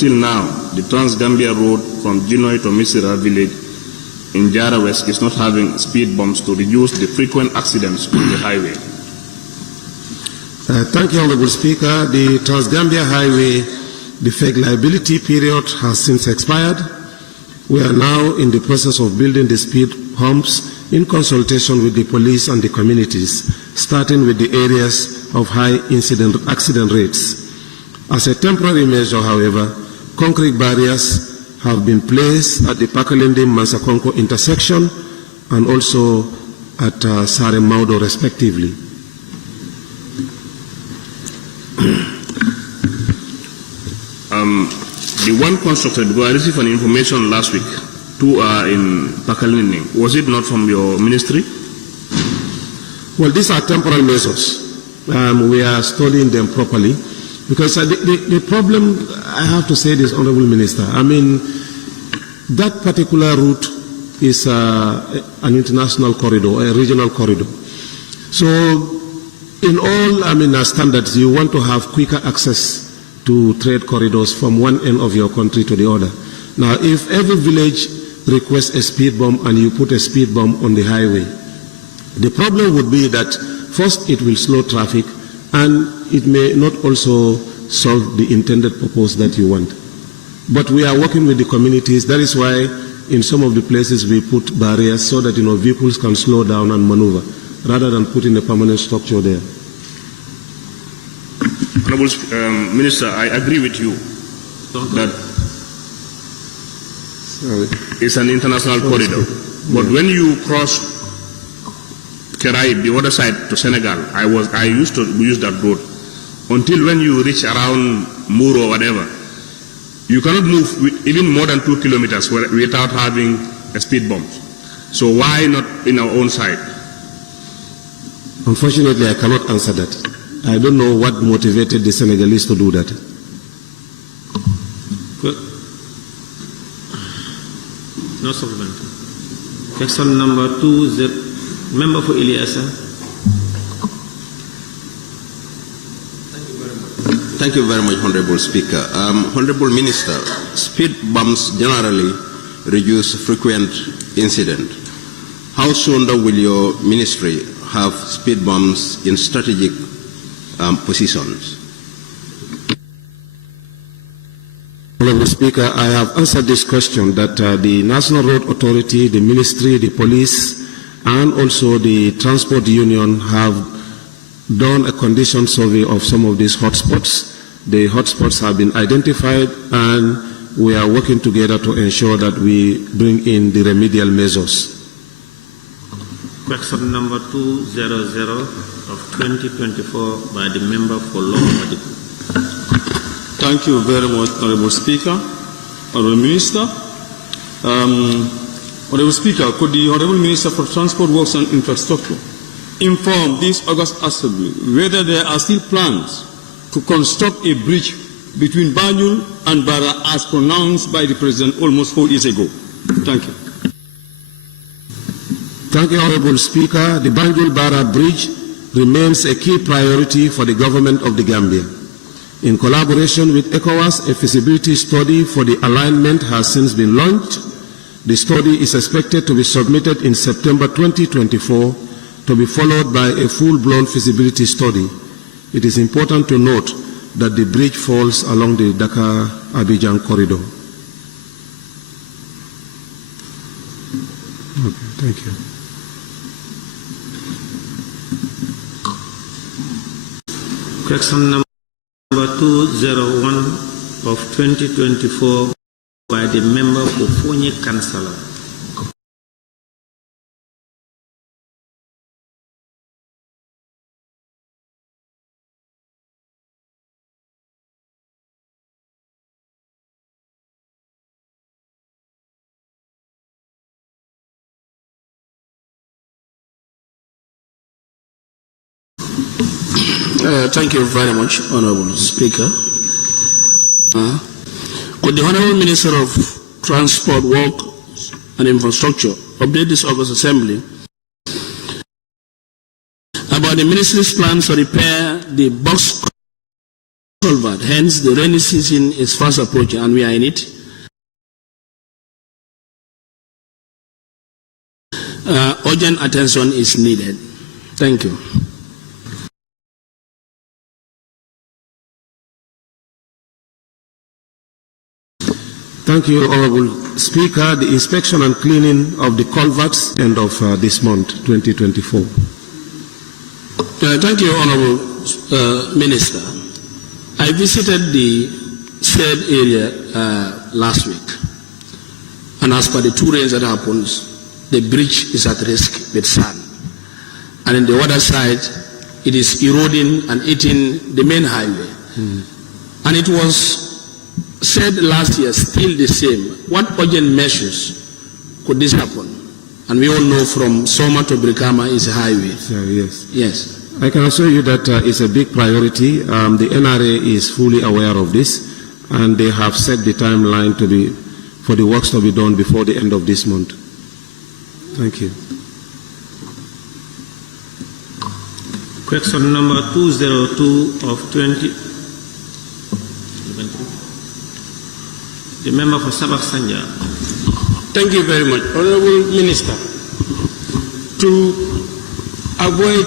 until now, the Trans-Gambia Road from Jinoy to Misira village in Jara West is not having speed bumps to reduce the frequent accidents on the highway? Thank you, Honorable Speaker. The Trans-Gambia Highway defect liability period has since expired. We are now in the process of building the speed humps in consultation with the police and the communities, starting with the areas of high accident rates. As a temporary measure, however, concrete barriers have been placed at the Pakalende-Mansakonko intersection and also at Saremaudo, respectively. The one constructed, because I received an information last week, two are in Pakalende. Was it not from your ministry? Well, these are temporary measures. We are studying them properly. Because the problem, I have to say this, Honorable Minister, I mean, that particular route is an international corridor, a regional corridor. So, in all, standards, you want to have quicker access to trade corridors from one end of your country to the other. Now, if every village requests a speed bump and you put a speed bump on the highway, the problem would be that first it will slow traffic and it may not also solve the intended purpose that you want. But we are working with the communities. That is why in some of the places we put barriers so that vehicles can slow down and maneuver, rather than putting a permanent structure there. Honorable Minister, I agree with you that it's an international corridor. But when you cross Keraib, the other side to Senegal, I used to use that road. Until when you reach around Muro or whatever, you cannot move even more than 2 kilometers without having a speed bump. So why not in our own side? Unfortunately, I cannot answer that. I don't know what motivated the Senegalese to do that. Good. No supplementary. Question number 2, member for Eliasa. Thank you very much, Honorable Speaker. Honorable Minister, speed bumps generally reduce frequent incident. How soon will your ministry have speed bumps in strategic positions? Honorable Speaker, I have answered this question that the National Road Authority, the Ministry, the Police, and also the Transport Union have done a condition survey of some of these hotspots. The hotspots have been identified and we are working together to ensure that we bring in the remedial measures. Question number 200 of 2024 by the member for Law Medical. Thank you very much, Honorable Speaker. Honorable Minister. Honorable Speaker, could the Honorable Minister for Transport, Works and Infrastructure inform this August Assembly whether there are still plans to construct a bridge between Banjul and Bara as pronounced by the President almost 4 years ago? Thank you. Thank you, Honorable Speaker. The Banjul-Bara Bridge remains a key priority for the government of the Gambia. In collaboration with ECOWAS, a feasibility study for the alignment has since been launched. The study is expected to be submitted in September 2024 to be followed by a full-blown feasibility study. It is important to note that the bridge falls along the Dakar-Abidjan corridor. Okay, thank you. Question number 201 of 2024 by the member for Fonyi Councillor. Thank you very much, Honorable Speaker. Could the Honorable Minister of Transport, Works and Infrastructure update this August Assembly about the Ministry's plans to repair the box culvert. Hence, the rainy season is fast approaching and we are in it. Urgent attention is needed. Thank you. Thank you, Honorable Speaker. The inspection and cleaning of the culverts end of this month, 2024. Thank you, Honorable Minister. I visited the said area last week, and as per the 2 rains that happens, the bridge is at risk with sand. And on the other side, it is eroding and eating the main highway. And it was said last year, still the same. What urgent measures could this happen? And we all know from Soma to Brikama is a highway. Yes. Yes. I can assure you that it's a big priority. The NRA is fully aware of this, and they have set the timeline for the works to be done before the end of this month. Thank you. Question number 202 of 20. The member for Sabak Sanja. Thank you very much. Honorable Minister, to avoid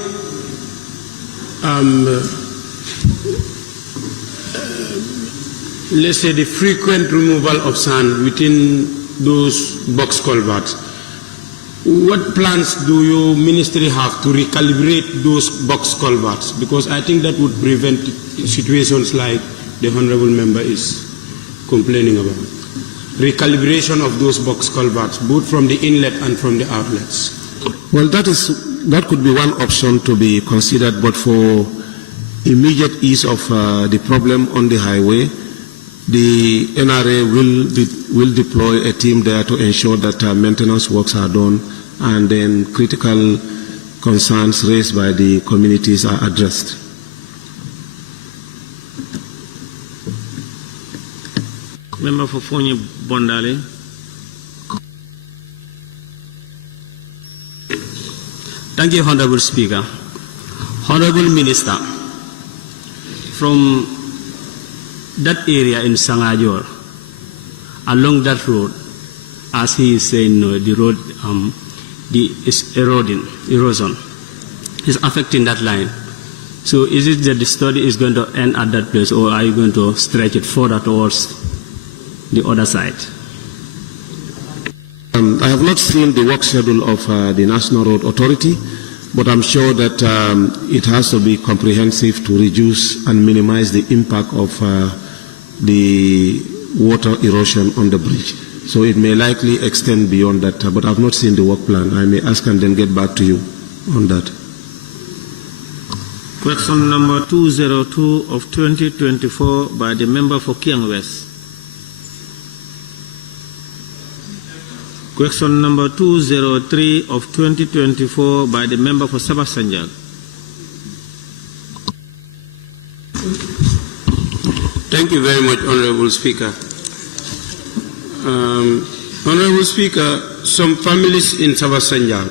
let's say the frequent removal of sand within those box culverts, what plans do your ministry have to recalibrate those box culverts? Because I think that would prevent situations like the honorable member is complaining about. Recalibration of those box culverts, both from the inlet and from the outlets. Well, that could be one option to be considered, but for immediate ease of the problem on the highway, the NRA will deploy a team there to ensure that maintenance works are done and then critical concerns raised by the communities are addressed. Member for Fonyi Bondale. Thank you, Honorable Speaker. Honorable Minister, from that area in Sangajor, along that road, as he is saying, the road is erosion is affecting that line. So is it that the study is going to end at that place, or are you going to stretch it further towards the other side? I have not seen the work schedule of the National Road Authority, but I'm sure that it has to be comprehensive to reduce and minimize the impact of the water erosion on the bridge. So it may likely extend beyond that, but I've not seen the work plan. I may ask and then get back to you on that. Question number 202 of 2024 by the member for Kiang West. Question number 203 of 2024 by the member for Sabah Sanjak. Thank you very much, Honorable Speaker. Honorable Speaker, some families in Sabah Sanjak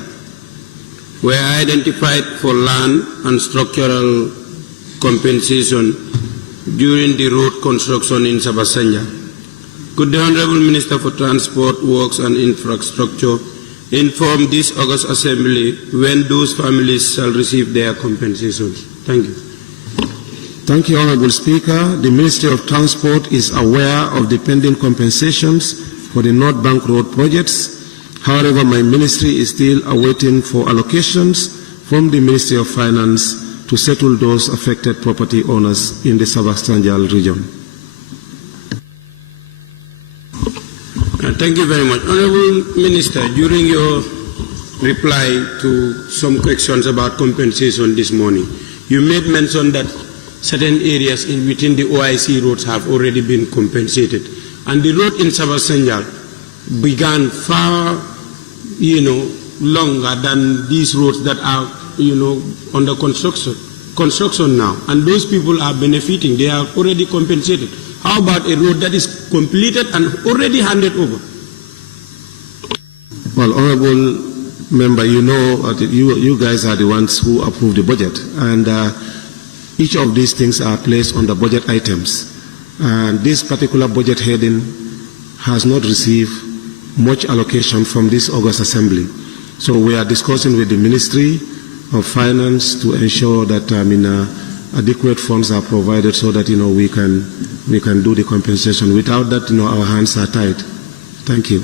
were identified for land and structural compensation during the road construction in Sabah Sanjak. Could the Honorable Minister for Transport, Works and Infrastructure inform this August Assembly when those families shall receive their compensations? Thank you. Thank you, Honorable Speaker. The Ministry of Transport is aware of the pending compensations for the North Bank Road projects. However, my ministry is still awaiting for allocations from the Ministry of Finance to settle those affected property owners in the Sabah Sanjal region. Thank you very much. Honorable Minister, during your reply to some questions about compensation this morning, you made mention that certain areas within the OIC roads have already been compensated. And the road in Sabah Sanjal began far, longer than these roads that are, under construction now. And those people are benefiting. They are already compensated. How about a road that is completed and already handed over? Well, Honorable Member, you know, you guys are the ones who approve the budget. And Each of these things are placed on the budget items. And this particular budget heading has not received much allocation from this August Assembly. So we are discussing with the Ministry of Finance to ensure that adequate funds are provided so that we can do the compensation. Without that, our hands are tied. Thank you.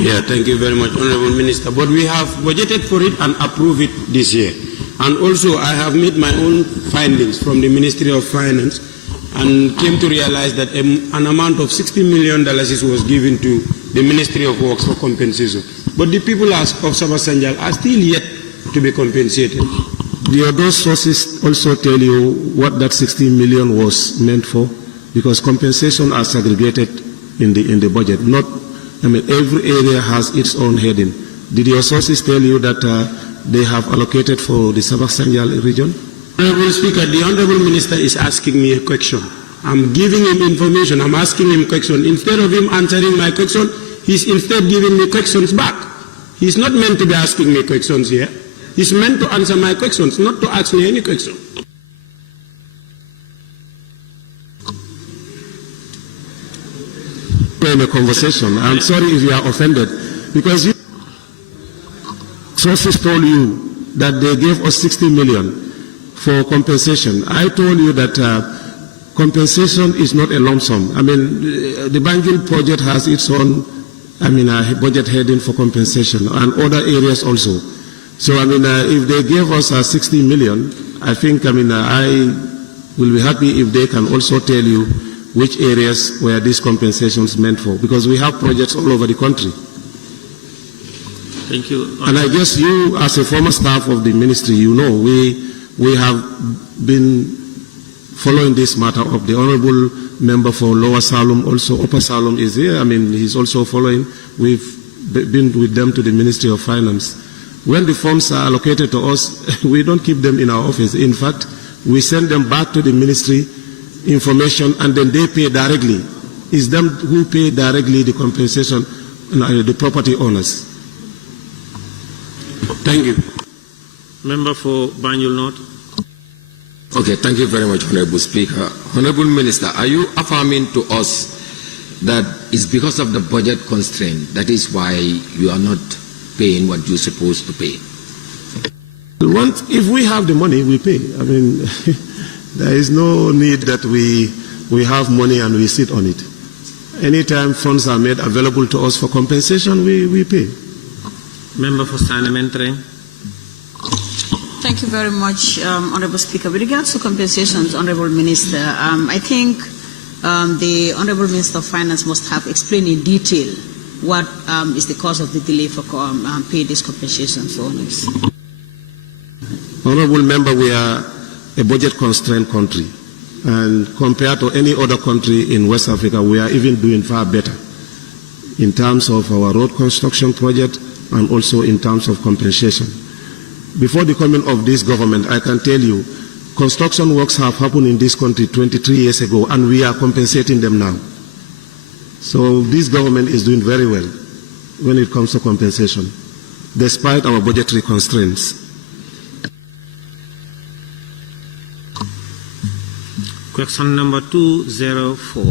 Yeah, thank you very much, Honorable Minister. But we have budgeted for it and approved it this year. And also, I have made my own findings from the Ministry of Finance and came to realize that an amount of $60 million was given to the Ministry of Works for compensation. But the people of Sabah Sanjal are still yet to be compensated. Those sources also tell you what that 60 million was meant for, because compensation are segregated in the budget. Every area has its own heading. Did your sources tell you that they have allocated for the Sabah Sanjal region? Honorable Speaker, the Honorable Minister is asking me a question. I'm giving him information. I'm asking him a question. Instead of him answering my question, he's instead giving me questions back. He's not meant to be asking me questions here. He's meant to answer my questions, not to ask me any question. In a conversation, I'm sorry if you are offended, because sources told you that they gave us 60 million for compensation. I told you that compensation is not a lump sum. The Banjul project has its own budget heading for compensation and other areas also. So, if they gave us 60 million, I think, I will be happy if they can also tell you which areas were these compensations meant for, because we have projects all over the country. Thank you. And I guess you, as a former staff of the ministry, we have been following this matter up. The Honorable Member for Lower Salem, also Upper Salem is here. He's also following. We've been with them to the Ministry of Finance. When the funds are allocated to us, we don't keep them in our office. In fact, we send them back to the ministry, information, and then they pay directly. It's them who pay directly the compensation, the property owners. Thank you. Member for Banjul North. Okay, thank you very much, Honorable Speaker. Honorable Minister, are you affirming to us that it's because of the budget constraint, that is why you are not paying what you're supposed to pay? If we have the money, we pay. There is no need that we have money and we sit on it. Anytime funds are made available to us for compensation, we pay. Member for Sanementre. Thank you very much, Honorable Speaker. With regards to compensations, Honorable Minister, I think the Honorable Minister of Finance must have explained in detail what is the cause of the delay for paying these compensations for owners. Honorable Member, we are a budget-constrained country, and compared to any other country in West Africa, we are even doing far better in terms of our road construction project and also in terms of compensation. Before the coming of this government, I can tell you, construction works have happened in this country 23 years ago, and we are compensating them now. So this government is doing very well when it comes to compensation, despite our budgetary constraints. Question number 204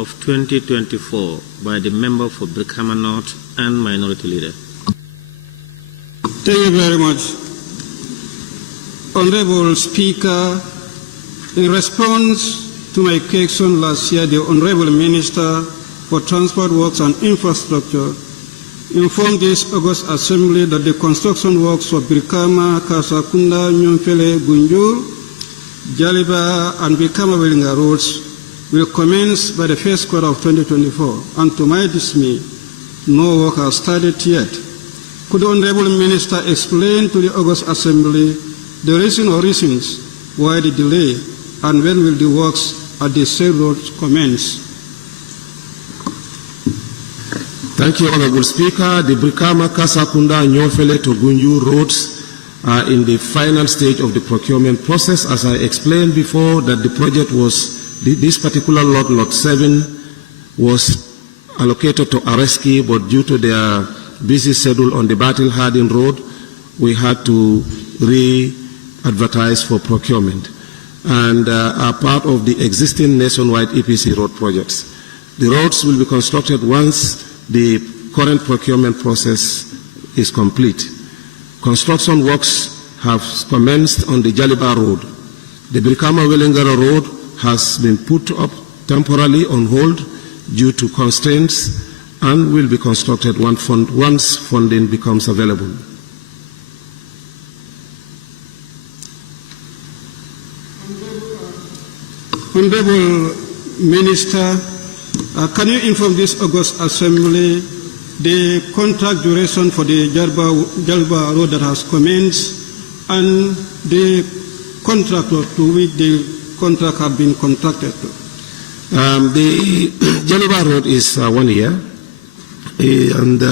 of 2024 by the member for Brikama North and Minority Leader. Thank you very much. Honorable Speaker, in response to my question last year, the Honorable Minister for Transport Works and Infrastructure informed this August Assembly that the construction works for Brikama, Kasakunda, Nyumfele, Gunjur, Jaliba and Brikama Wellinga roads will commence by the first quarter of 2024. And to my dismay, no work has started yet. Could the Honorable Minister explain to the August Assembly the reason or reasons why the delay, and when will the works at the said roads commence? Thank you, Honorable Speaker. The Brikama, Kasakunda, Nyofele to Gunju roads are in the final stage of the procurement process. As I explained before, that the project was, this particular lot, Lot 7, was allocated to Areski, but due to their busy schedule on the Battle Harding Road, we had to re-advertise for procurement. and are part of the existing nationwide EPC road projects. The roads will be constructed once the current procurement process is complete. Construction works have commenced on the Jaliba Road. The Brikama-Welengara Road has been put up temporarily on hold due to constraints and will be constructed once funding becomes available. Honorable Minister, can you inform this August Assembly the contract duration for the Jalba Road that has commenced and the contractor to which the contract have been contracted to? The Jalba Road is 1 year and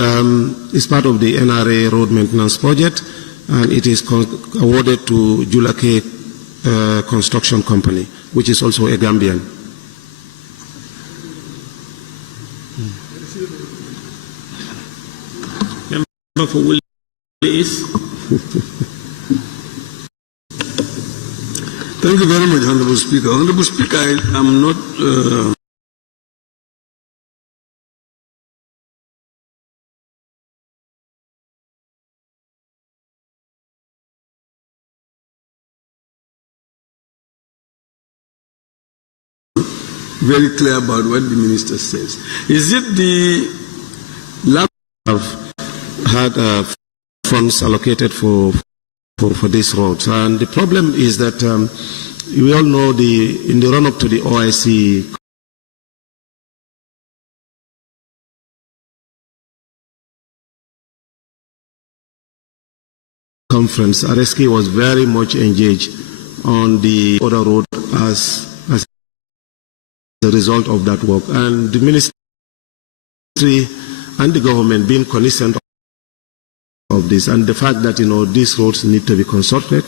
is part of the NRA road maintenance project, and it is awarded to Julake Construction Company, which is also a Gambian. Member for Willis. Thank you very much, Honorable Speaker. Honorable Speaker, I am not very clear about what the minister says. Is it the lack of had funds allocated for these roads? And the problem is that we all know in the run-up to the OIC conference, Areski was very much engaged on the other road as the result of that work, and the ministry and the government being cognizant of this, and the fact that these roads need to be constructed,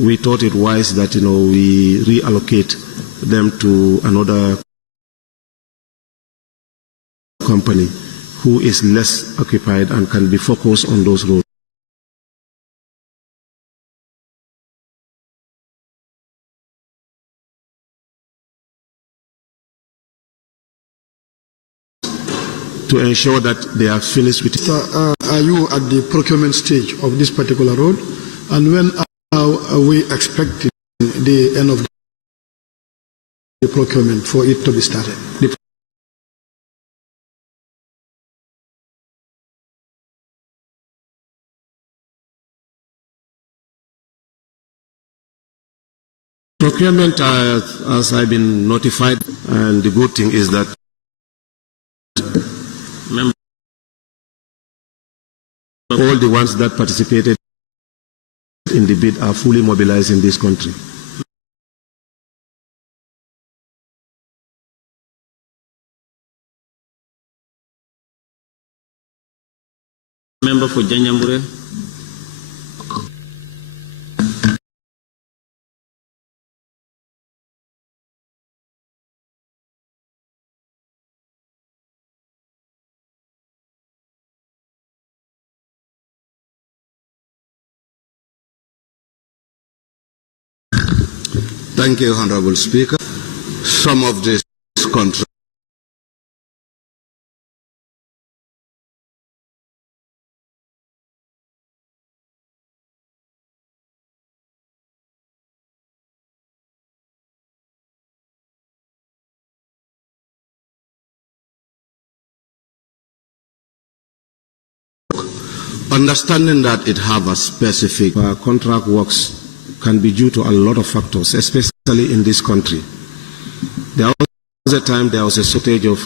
we thought it wise that we reallocate them to another company who is less occupied and can be focused on those roads. To ensure that they are finished with it. Are you at the procurement stage of this particular road? And when are we expecting the end of the procurement for it to be started? Procurement, as I've been notified, and the good thing is that all the ones that participated in the bid are fully mobilized in this country. Member for Janyambure. Thank you, Honorable Speaker. Some of this contract understanding that it have a specific contract works can be due to a lot of factors, especially in this country. There was a time there was a shortage of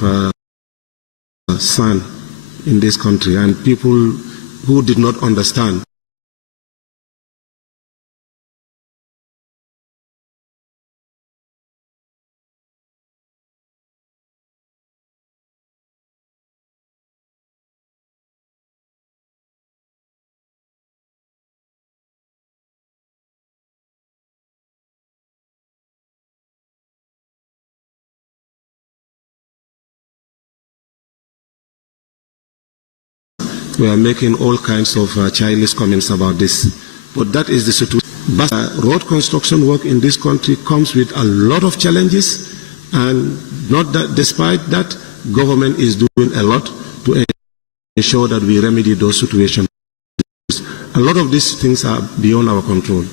sand in this country, and people who did not understand we are making all kinds of childish comments about this. But that is the situation. But road construction work in this country comes with a lot of challenges, and not that, despite that, government is doing a lot to ensure that we remedy those situations. A lot of these things are beyond our control.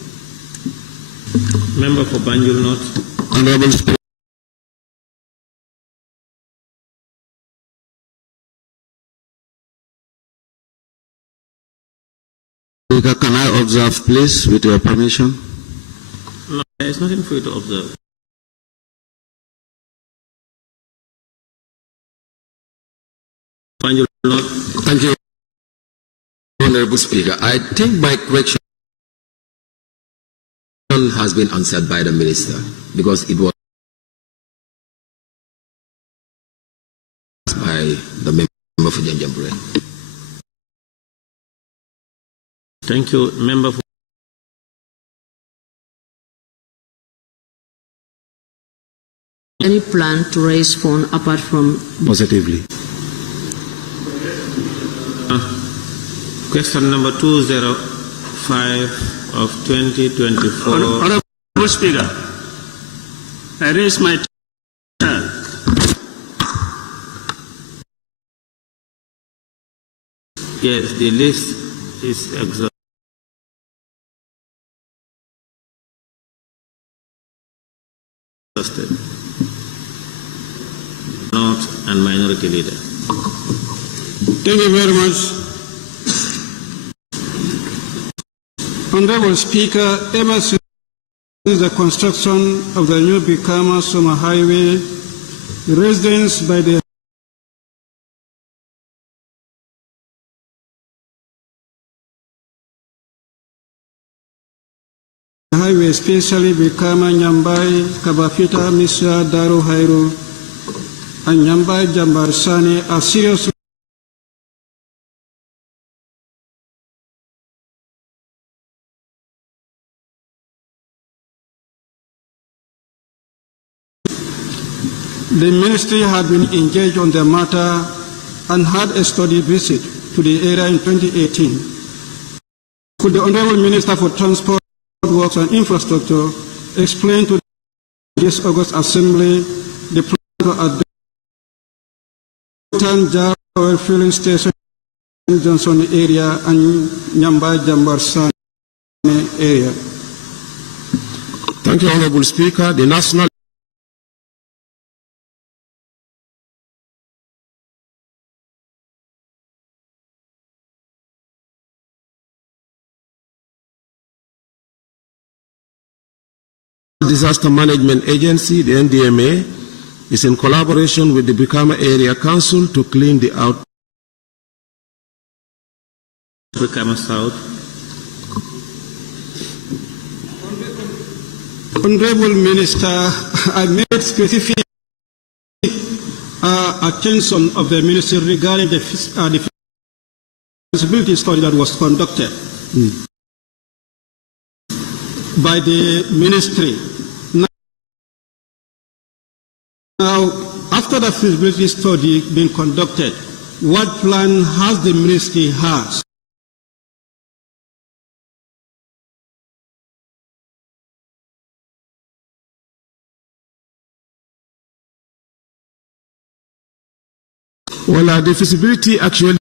Member for Banjul North. Honorable Speaker. Can I observe, please, with your permission? No, there is nothing for you to observe. Banjul North. Thank you, Honorable Speaker. I think my question has been answered by the Minister, because it was by the member for Janjanbureh. Thank you, member for any plan to raise funds apart from positively. Question number 205 of 2024. Honorable Speaker, I raise my turn. Yes, the list is exhausted. North and minority leader. Thank you very much. Honorable Speaker, ever since the construction of the new Bikama Soma Highway, residents by the highway, especially Bikama, Nyambai, Kabafita, Misra, Daru, Hairu, and Nyambai, Jambar Sani, are seriously the ministry had been engaged on the matter and had a study visit to the area in 2018. Could the Honorable Minister for Transport, Works and Infrastructure explain to this August Assembly the plan to adopt Jar Oil Filling Station in Johnson area and Nyambai Jambarsan area? Thank you, Honorable Speaker. The National Disaster Management Agency, the NDMA, is in collaboration with the Bikama Area Council to clean the out. Bikama South. Honorable Minister, I made specific attention of the ministry regarding the feasibility study that was conducted by the ministry. Now, after the feasibility study been conducted, what plan has the ministry has? Well, the feasibility actually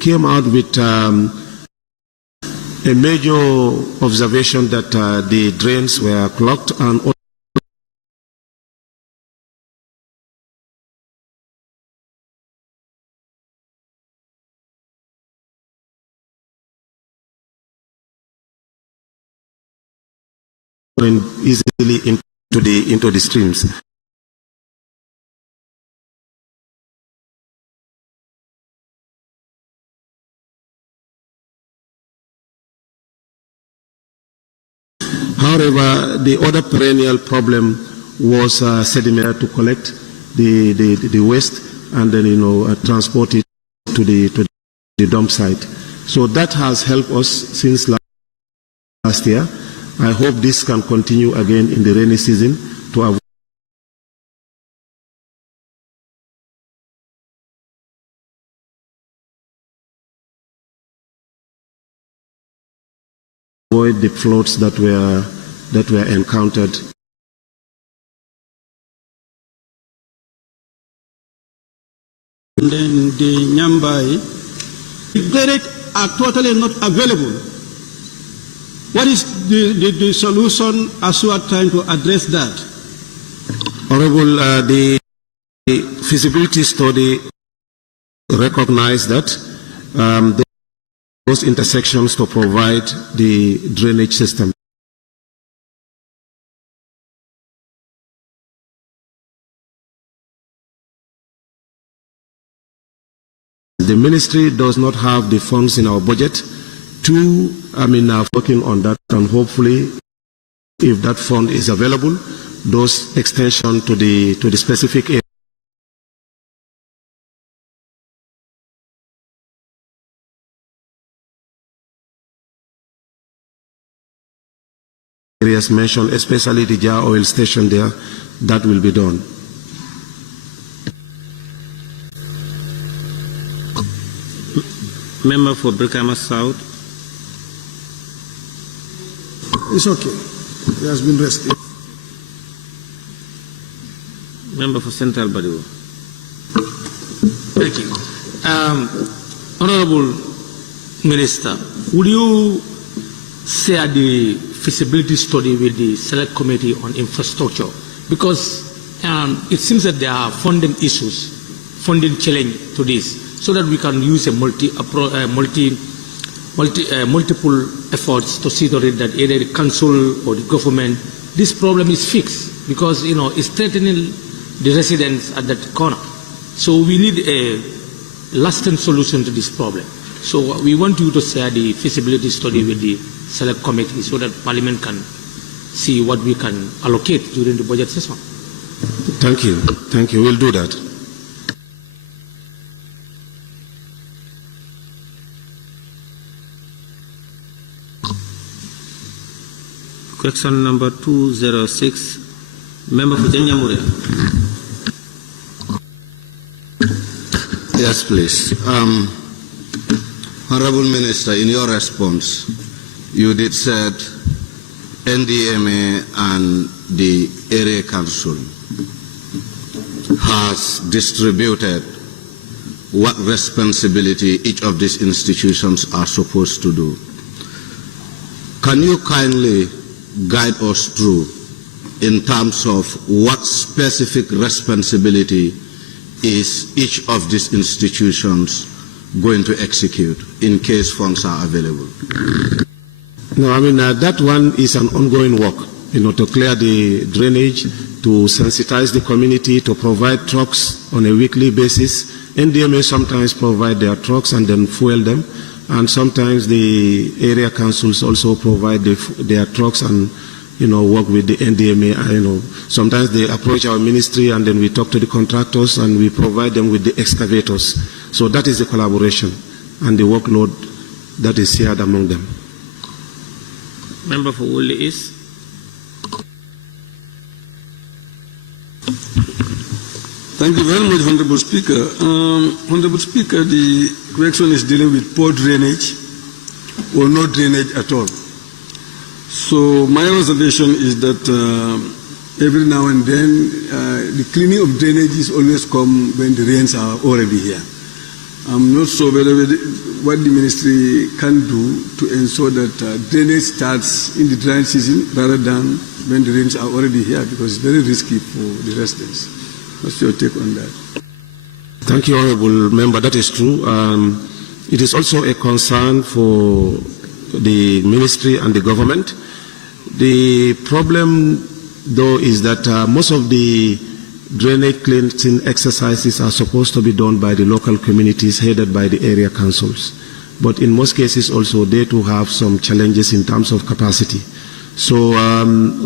came out with a major observation that the drains were clogged and easily into the streams. However, the other perennial problem was sediment to collect the waste and then transport it to the dump site. So that has helped us since last year. I hope this can continue again in the rainy season to avoid avoid the floods that were encountered. And then the Nyambai, the drainage are totally not available. What is the solution as you are trying to address that? Honorable, the feasibility study recognized that those intersections to provide the drainage system. The ministry does not have the funds in our budget to, working on that, and hopefully, if that fund is available, those extension to the specific areas mentioned, especially the Jar oil station there, that will be done. Member for Brikama South. It's okay. It has been rested. Member for Central Badiou. Thank you. Honorable Minister, would you share the feasibility study with the Select Committee on Infrastructure? Because it seems that there are funding issues, funding challenge to this, so that we can use a multiple efforts to see to it that either the council or the government, this problem is fixed, because it's threatening the residents at that corner. So we need a lasting solution to this problem. So we want you to share the feasibility study with the Select Committee so that Parliament can see what we can allocate during the budget session. Thank you. Thank you. We'll do that. Question number 206, Member for Janyamure. Yes, please. Honorable Minister, in your response, you did said NDMA and the area council has distributed what responsibility each of these institutions are supposed to do. Can you kindly guide us through in terms of what specific responsibility is each of these institutions going to execute in case funds are available? No, that one is an ongoing work, to clear the drainage, to sensitize the community, to provide trucks on a weekly basis. NDMA sometimes provide their trucks and then fuel them, and sometimes the area councils also provide their trucks and work with the NDMA. Sometimes they approach our ministry and then we talk to the contractors and we provide them with the excavators. So that is the collaboration and the workload that is shared among them. Member for Woolly East. Thank you very much, Honorable Speaker. Honorable Speaker, the question is dealing with poor drainage or no drainage at all. So my observation is that every now and then the cleaning of drainages always come when the rains are already here. I'm not sure whether what the ministry can do to ensure that drainage starts in the dry season rather than when the rains are already here, because it's very risky for the residents. What's your take on that? Thank you, Honorable Member. That is true. It is also a concern for the ministry and the government. The problem, though, is that most of the drainage cleansing exercises are supposed to be done by the local communities headed by the area councils. But in most cases also they too have some challenges in terms of capacity. So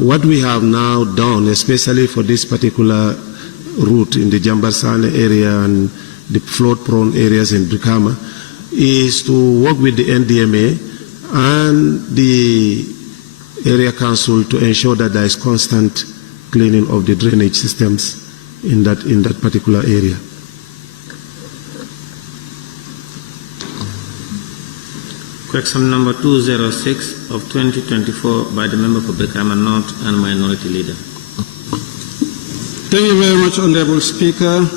what we have now done, especially for this particular route in the Jambarsane area and the flood-prone areas in Brikama, is to work with the NDMA and the area council to ensure that there is constant cleaning of the drainage systems in that particular area. Question number 206 of 2024 by the member for Brikama North and Minority Leader. Thank you very much, Honorable Speaker.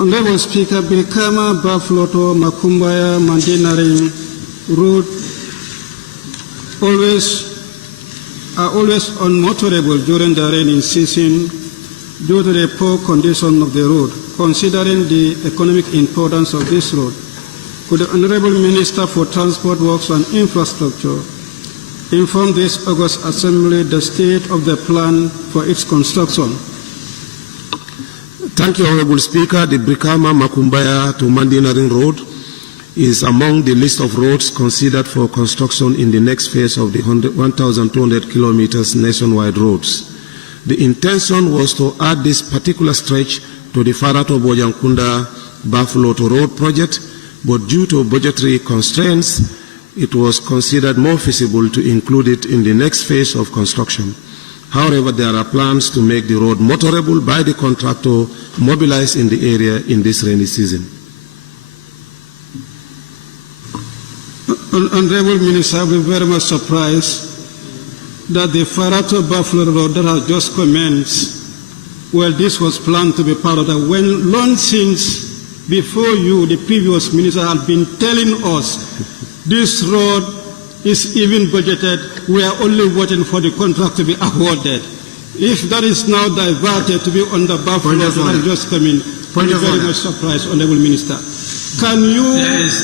Honorable Speaker, Brikama, Bafloto, Makumbaya, Mandinaring road are always unmotorable during the rainy season due to the poor condition of the road. Considering the economic importance of this road, could the Honorable Minister for Transport Works and Infrastructure inform this August Assembly the state of the plan for its construction? Thank you, Honorable Speaker. The Brikama Makumbaya to Mandinaring Road is among the list of roads considered for construction in the next phase of the 1,200 kilometers nationwide roads. The intention was to add this particular stretch to the Farato Bojankunda Bafloto Road project, but due to budgetary constraints, it was considered more feasible to include it in the next phase of construction. However, there are plans to make the road motorable by the contractor mobilized in the area in this rainy season. Honorable Minister, I will be very much surprised that the Farato Buffalo Road that has just commenced, well, this was planned to be part of that. When long since before you, the previous minister, had been telling us this road is even budgeted, we are only waiting for the contract to be awarded. If that is now diverted to be on the Buffalo Road that has just come in, I'm very much surprised, Honorable Minister. Can you...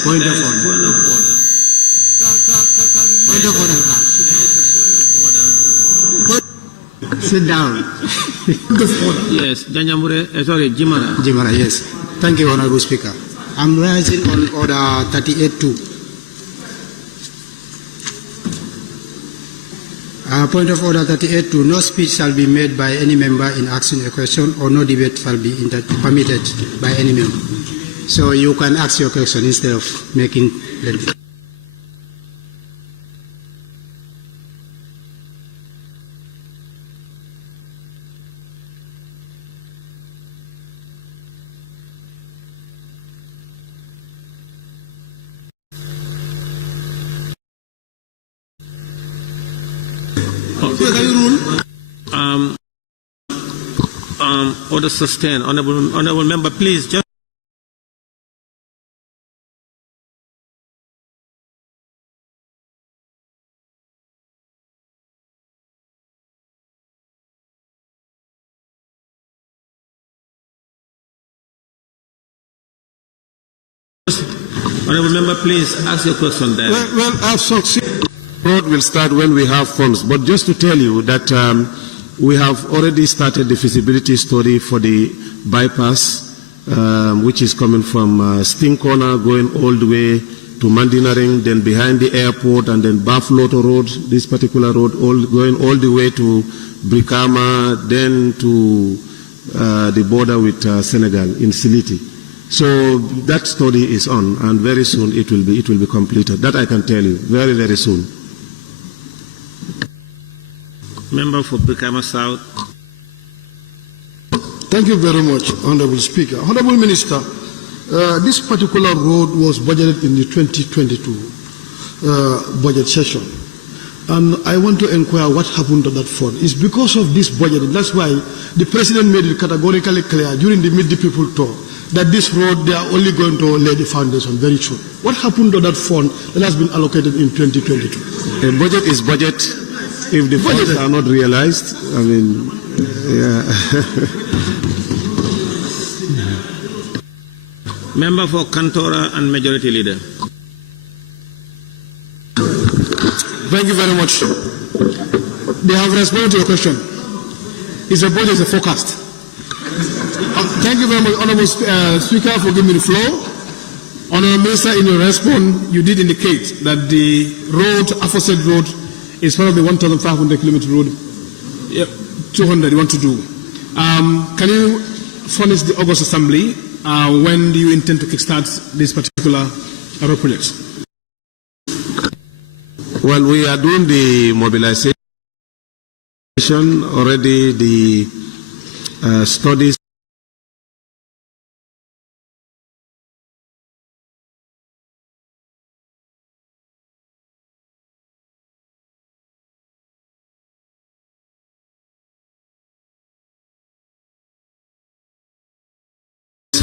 Point of order. Point of order. Sit down. Yes, Janjamure, sorry, Jimara. Jimara, yes. Thank you, Honorable Speaker. I'm rising on order 38-2. Point of order 38-2. No speech shall be made by any member in asking a question, or no debate shall be permitted by any member. So you can ask your question instead of making the... Order sustained. Honorable member, please just. Honorable member, please ask your question there. Well, I've succeeded. Road will start when we have funds, but just to tell you that we have already started the feasibility study for the bypass, which is coming from Sting Corner, going all the way to Mandinaring, then behind the airport, and then Bafloto Road, this particular road, going all the way to Brikama, then to the border with Senegal in Siliti. So that study is on, and very soon it will be completed. That I can tell you, very, very soon. Member for Brikama South. Thank you very much, Honorable Speaker. Honorable Minister, this particular road was budgeted in the 2022 budget session. And I want to inquire what happened to that fund. It's because of this budget. That's why the President made it categorically clear during the Meet the People tour that this road, they are only going to lay the foundation very soon. What happened to that fund that has been allocated in 2022? The budget is budget. If the funds are not realized, I mean, yeah. Member for Kantora and Majority Leader. Thank you very much. They have responded to your question. It's a budget, a forecast. Thank you very much, Honorable Speaker, for giving me the floor. Honorable Minister, in your response, you did indicate that the road, aforesaid road, is part of the 1,500 kilometer road, 200 you want to do. Can you furnish the August Assembly? When do you intend to kickstart this particular road project? Well, we are doing the mobilization already, the studies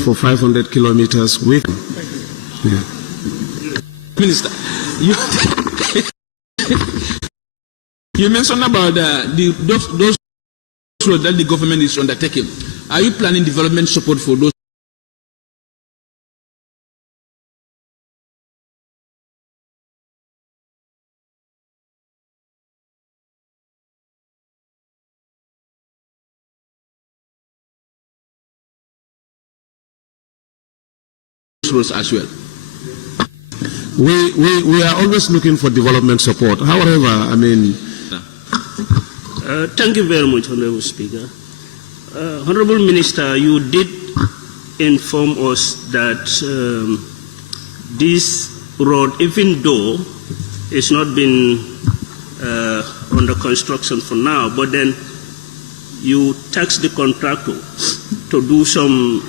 for 500 kilometers with. Yeah. Minister, you mentioned about those roads that the government is undertaking. Are you planning development support for those? Roads as well. We are always looking for development support. However, I mean. Thank you very much, Honorable Speaker. Honorable Minister, you did inform us that this road, even though it's not been under construction for now, but then you taxed the contractor to do some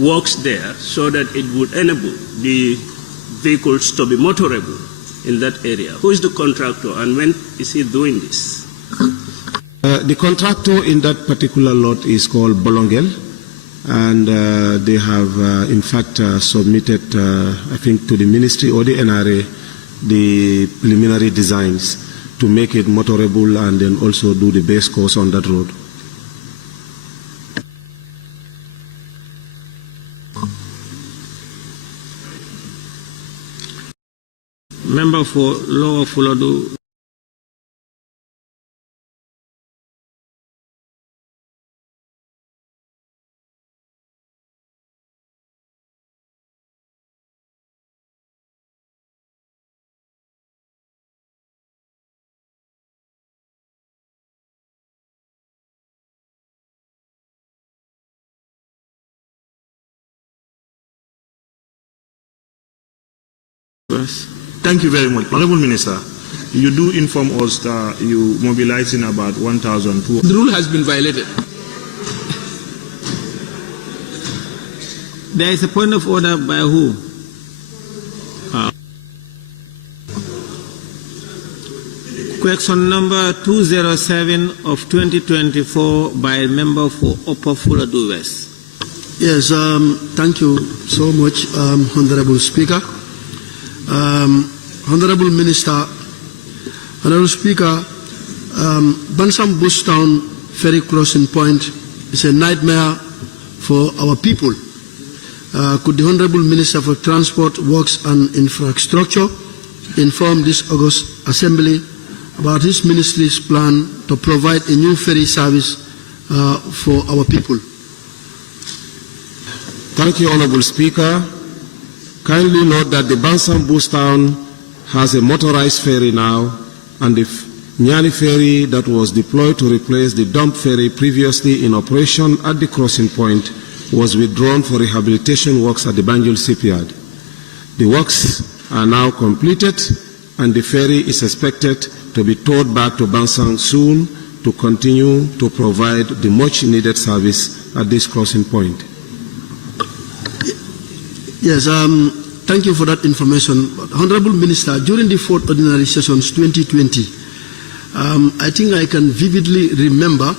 works there so that it would enable the vehicles to be motorable in that area. Who is the contractor and when is he doing this? The contractor in that particular lot is called Bolongel, and they have in fact submitted, I think, to the ministry or the NRA the preliminary designs to make it motorable and then also do the base course on that road. Member for Lower Fuladu. Thank you very much. Honorable Minister, you do inform us that you mobilizing about 1,200. The rule has been violated. There is a point of order by who? Question number 207 of 2024 by member for Upper Fuladu West. Yes, thank you so much, Honorable Speaker. Honorable Minister, Honorable Speaker, Bansam Bustown Ferry Crossing Point is a nightmare for our people. Could the Honorable Minister for Transport, Works and Infrastructure inform this August Assembly about his ministry's plan to provide a new ferry service for our people? Thank you, Honorable Speaker. Kindly note that the Bansam Bustown has a motorized ferry now, and the Nyani ferry that was deployed to replace the dump ferry previously in operation at the crossing point was withdrawn for rehabilitation works at the Banjul shipyard. The works are now completed, and the ferry is expected to be towed back to Bansang soon to continue to provide the much needed service at this crossing point. Yes, thank you for that information. Honorable Minister, during the 4th Ordinary Sessions 2020, I think I can vividly remember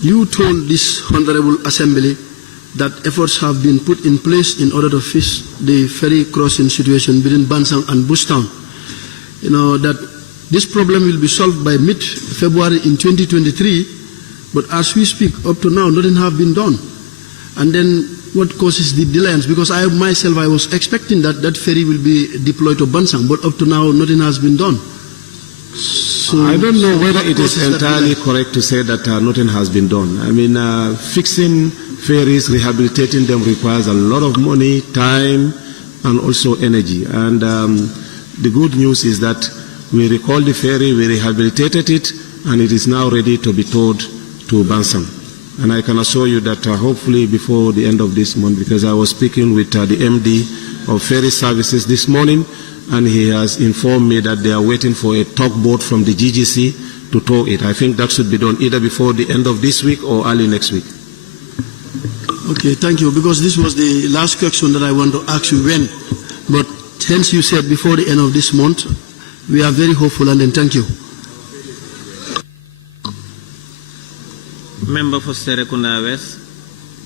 you told this Honorable Assembly that efforts have been put in place in order to fix the ferry crossing situation between Bansang and Bustown. You know, that this problem will be solved by mid-February in 2023, but as we speak, up to now, nothing has been done. And then what causes the delays? Because I myself, I was expecting that that ferry will be deployed to Bansang, but up to now, nothing has been done. So I don't know whether it is entirely correct to say that nothing has been done. I mean, fixing ferries, rehabilitating them requires a lot of money, time, and also energy. And the good news is that we recalled the ferry, we rehabilitated it, and it is now ready to be towed to Bansang. And I can assure you that hopefully before the end of this month, because I was speaking with the MD of Ferry Services this morning, and he has informed me that they are waiting for a tugboat from the GGC to tow it. I think that should be done either before the end of this week or early next week. Okay, thank you. Because this was the last question that I want to ask you when. But hence you said before the end of this month, we are very hopeful, and then thank you. Member for Serekunda West.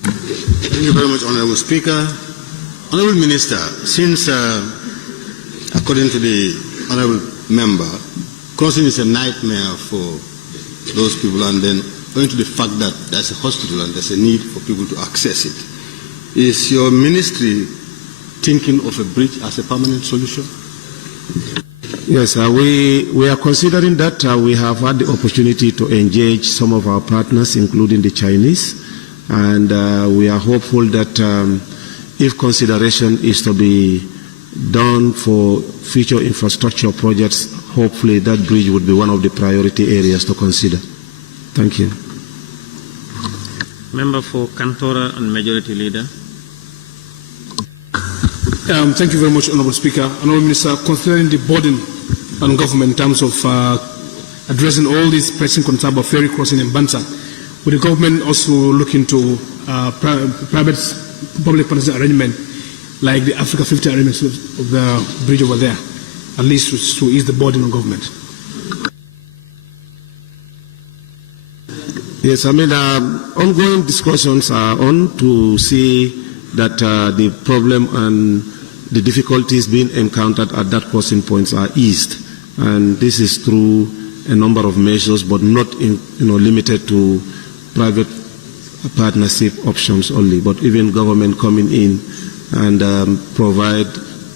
Thank you very much, Honorable Speaker. Honorable Minister, since, according to the Honorable Member, crossing is a nightmare for those people, and then owing to the fact that there's a hospital and there's a need for people to access it, is your ministry thinking of a bridge as a permanent solution? Yes, we are considering that. We have had the opportunity to engage some of our partners, including the Chinese, and we are hopeful that if consideration is to be done for future infrastructure projects, hopefully that bridge would be one of the priority areas to consider. Thank you. Member for Kantora and Majority Leader. Thank you very much, Honorable Speaker. Honorable Minister, considering the burden on government in terms of addressing all these pressing concerns about ferry crossing in Bansang, would the government also look into public partnership arrangement like the Africa 50 arrangements of the bridge over there, at least to ease the burden on government? Yes, I mean, ongoing discussions are on to see that the problem and the difficulties being encountered at that crossing points are eased. And this is through a number of measures, but not limited to private partnership options only, but even government coming in and provide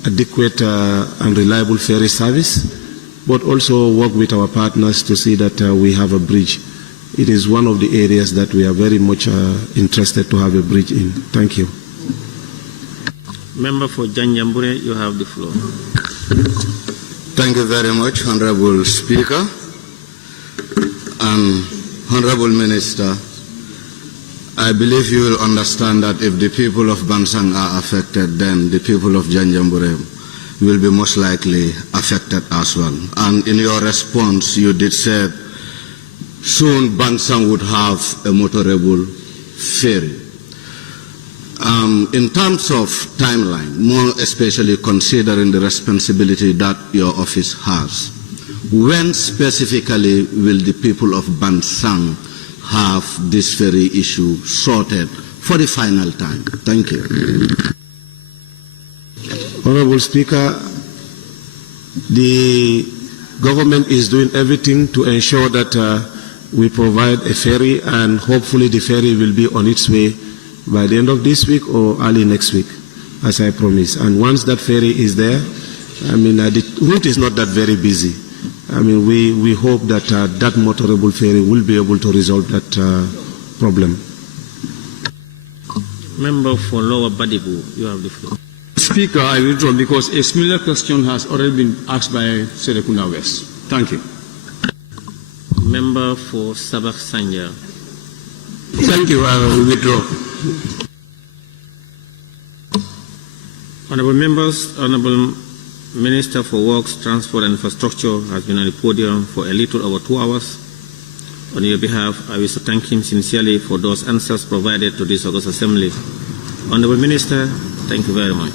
adequate and reliable ferry service, but also work with our partners to see that we have a bridge. It is one of the areas that we are very much interested to have a bridge in. Thank you. Member for Janjambure, you have the floor. Thank you very much, Honorable Speaker. And Honorable Minister, I believe you will understand that if the people of Bansang are affected, then the people of Janjambure will be most likely affected as well. And in your response, you did say soon Bansang would have a motorable ferry. In terms of timeline, more especially considering the responsibility that your office has, when specifically will the people of Bansang have this ferry issue sorted for the final time? Thank you. Honorable Speaker, the government is doing everything to ensure that we provide a ferry, and hopefully the ferry will be on its way by the end of this week or early next week, as I promised. And once that ferry is there, I mean, the route is not that very busy. I mean, we hope that that motorable ferry will be able to resolve that problem. Member for Lower Badibu, you have the floor. Speaker, I withdraw because a similar question has already been asked by Serekunda West. Thank you. Member for Sabak Sanja. Thank you. I will withdraw. Honorable members, Honorable Minister for Works, Transport and Infrastructure has been on the podium for a little over 2 hours. On your behalf, I wish to thank him sincerely for those answers provided to this August Assembly. Honorable Minister, thank you very much.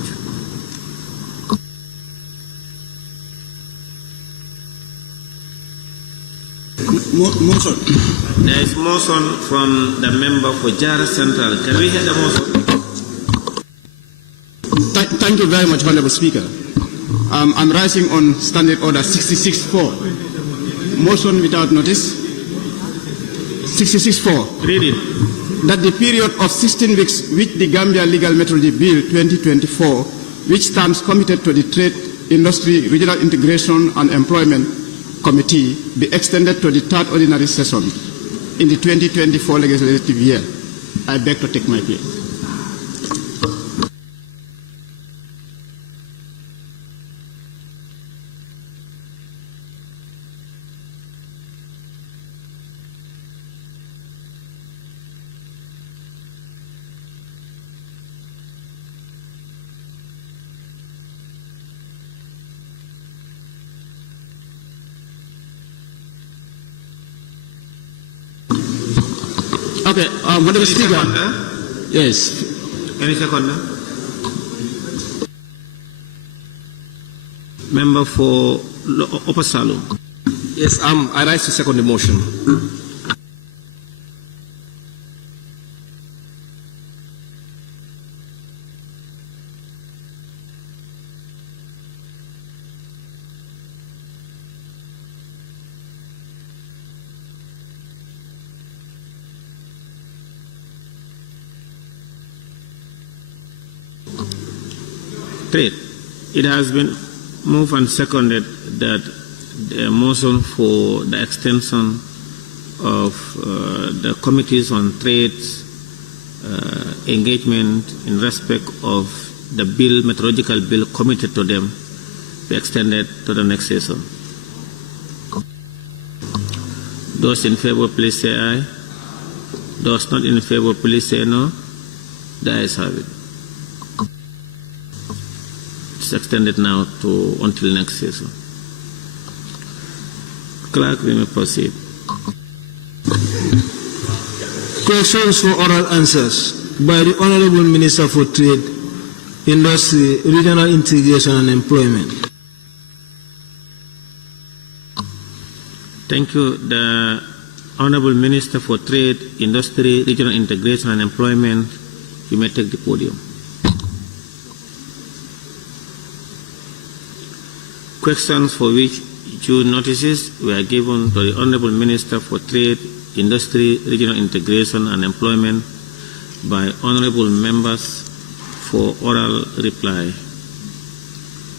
Motion. There is motion from the member for Jara Central. Can we hear the motion? Thank you very much, Honorable Speaker. I'm rising on Standing Order 66-4. Motion without notice. 66-4. Read it. That the period of 16 weeks which the Gambia Legal Methodology Bill 2024, which stands committed to the Trade, Industry, Regional Integration and Employment Committee, be extended to the third ordinary session in the 2024 legislative year. I beg to take my place. Okay, Honorable Speaker. Yes. Any second? Member for Upper Salum. Yes, I rise to second the motion. trade. It has been moved and seconded that the motion for the extension of the committees on trade engagement in respect of the bill, methodological bill committed to them, be extended to the next session. Those in favor, please say aye. Those not in favor, please say no. The ayes have it. It's extended now to until next session. Clerk, we may proceed. Questions for oral answers by the Honorable Minister for Trade, Industry, Regional Integration and Employment. Thank you. The Honorable Minister for Trade, Industry, Regional Integration and Employment, you may take the podium. Questions for which due notices were given to the Honorable Minister for Trade, Industry, Regional Integration and Employment by honorable members for oral reply.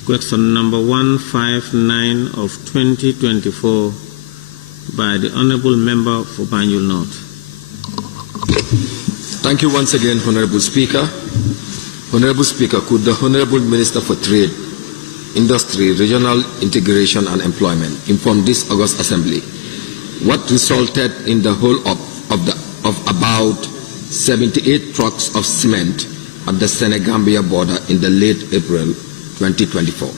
Question number 159 of 2024 by the Honorable Member for Banjul North. Thank you once again, Honorable Speaker. Honorable Speaker, could the Honorable Minister for Trade, Industry, Regional Integration and Employment inform this August Assembly what resulted in the whole of about 78 trucks of cement at the Senegambia border in the late April 2024?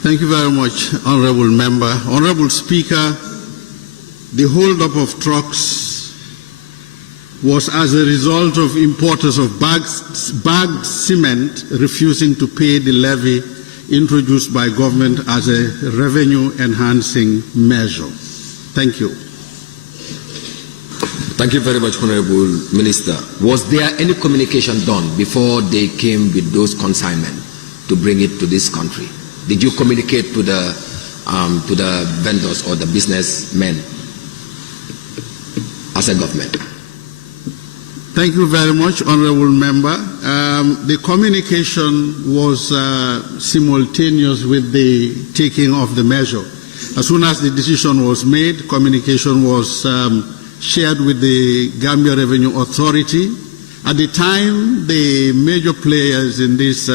Thank you very much, Honorable Member. Honorable Speaker, the hold-up of trucks was as a result of importers of bagged cement refusing to pay the levy introduced by government as a revenue-enhancing measure. Thank you. Thank you very much, Honorable Minister. Was there any communication done before they came with those consignments to bring it to this country? Did you communicate to the vendors or the businessmen as a government? Thank you very much, Honorable Member. The communication was simultaneous with the taking of the measure. As soon as the decision was made, communication was shared with the Gambia Revenue Authority. At the time, the major players in this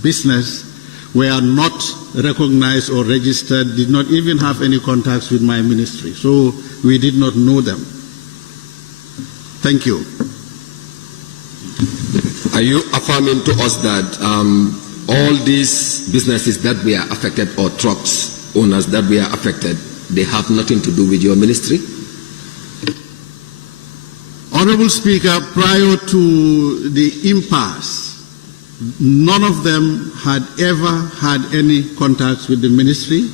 business were not recognized or registered, did not even have any contacts with my ministry. So we did not know them. Thank you. Are you affirming to us that all these businesses that we are affected or trucks owners that we are affected, they have nothing to do with your ministry? Honorable Speaker, prior to the impasse, none of them had ever had any contacts with the ministry.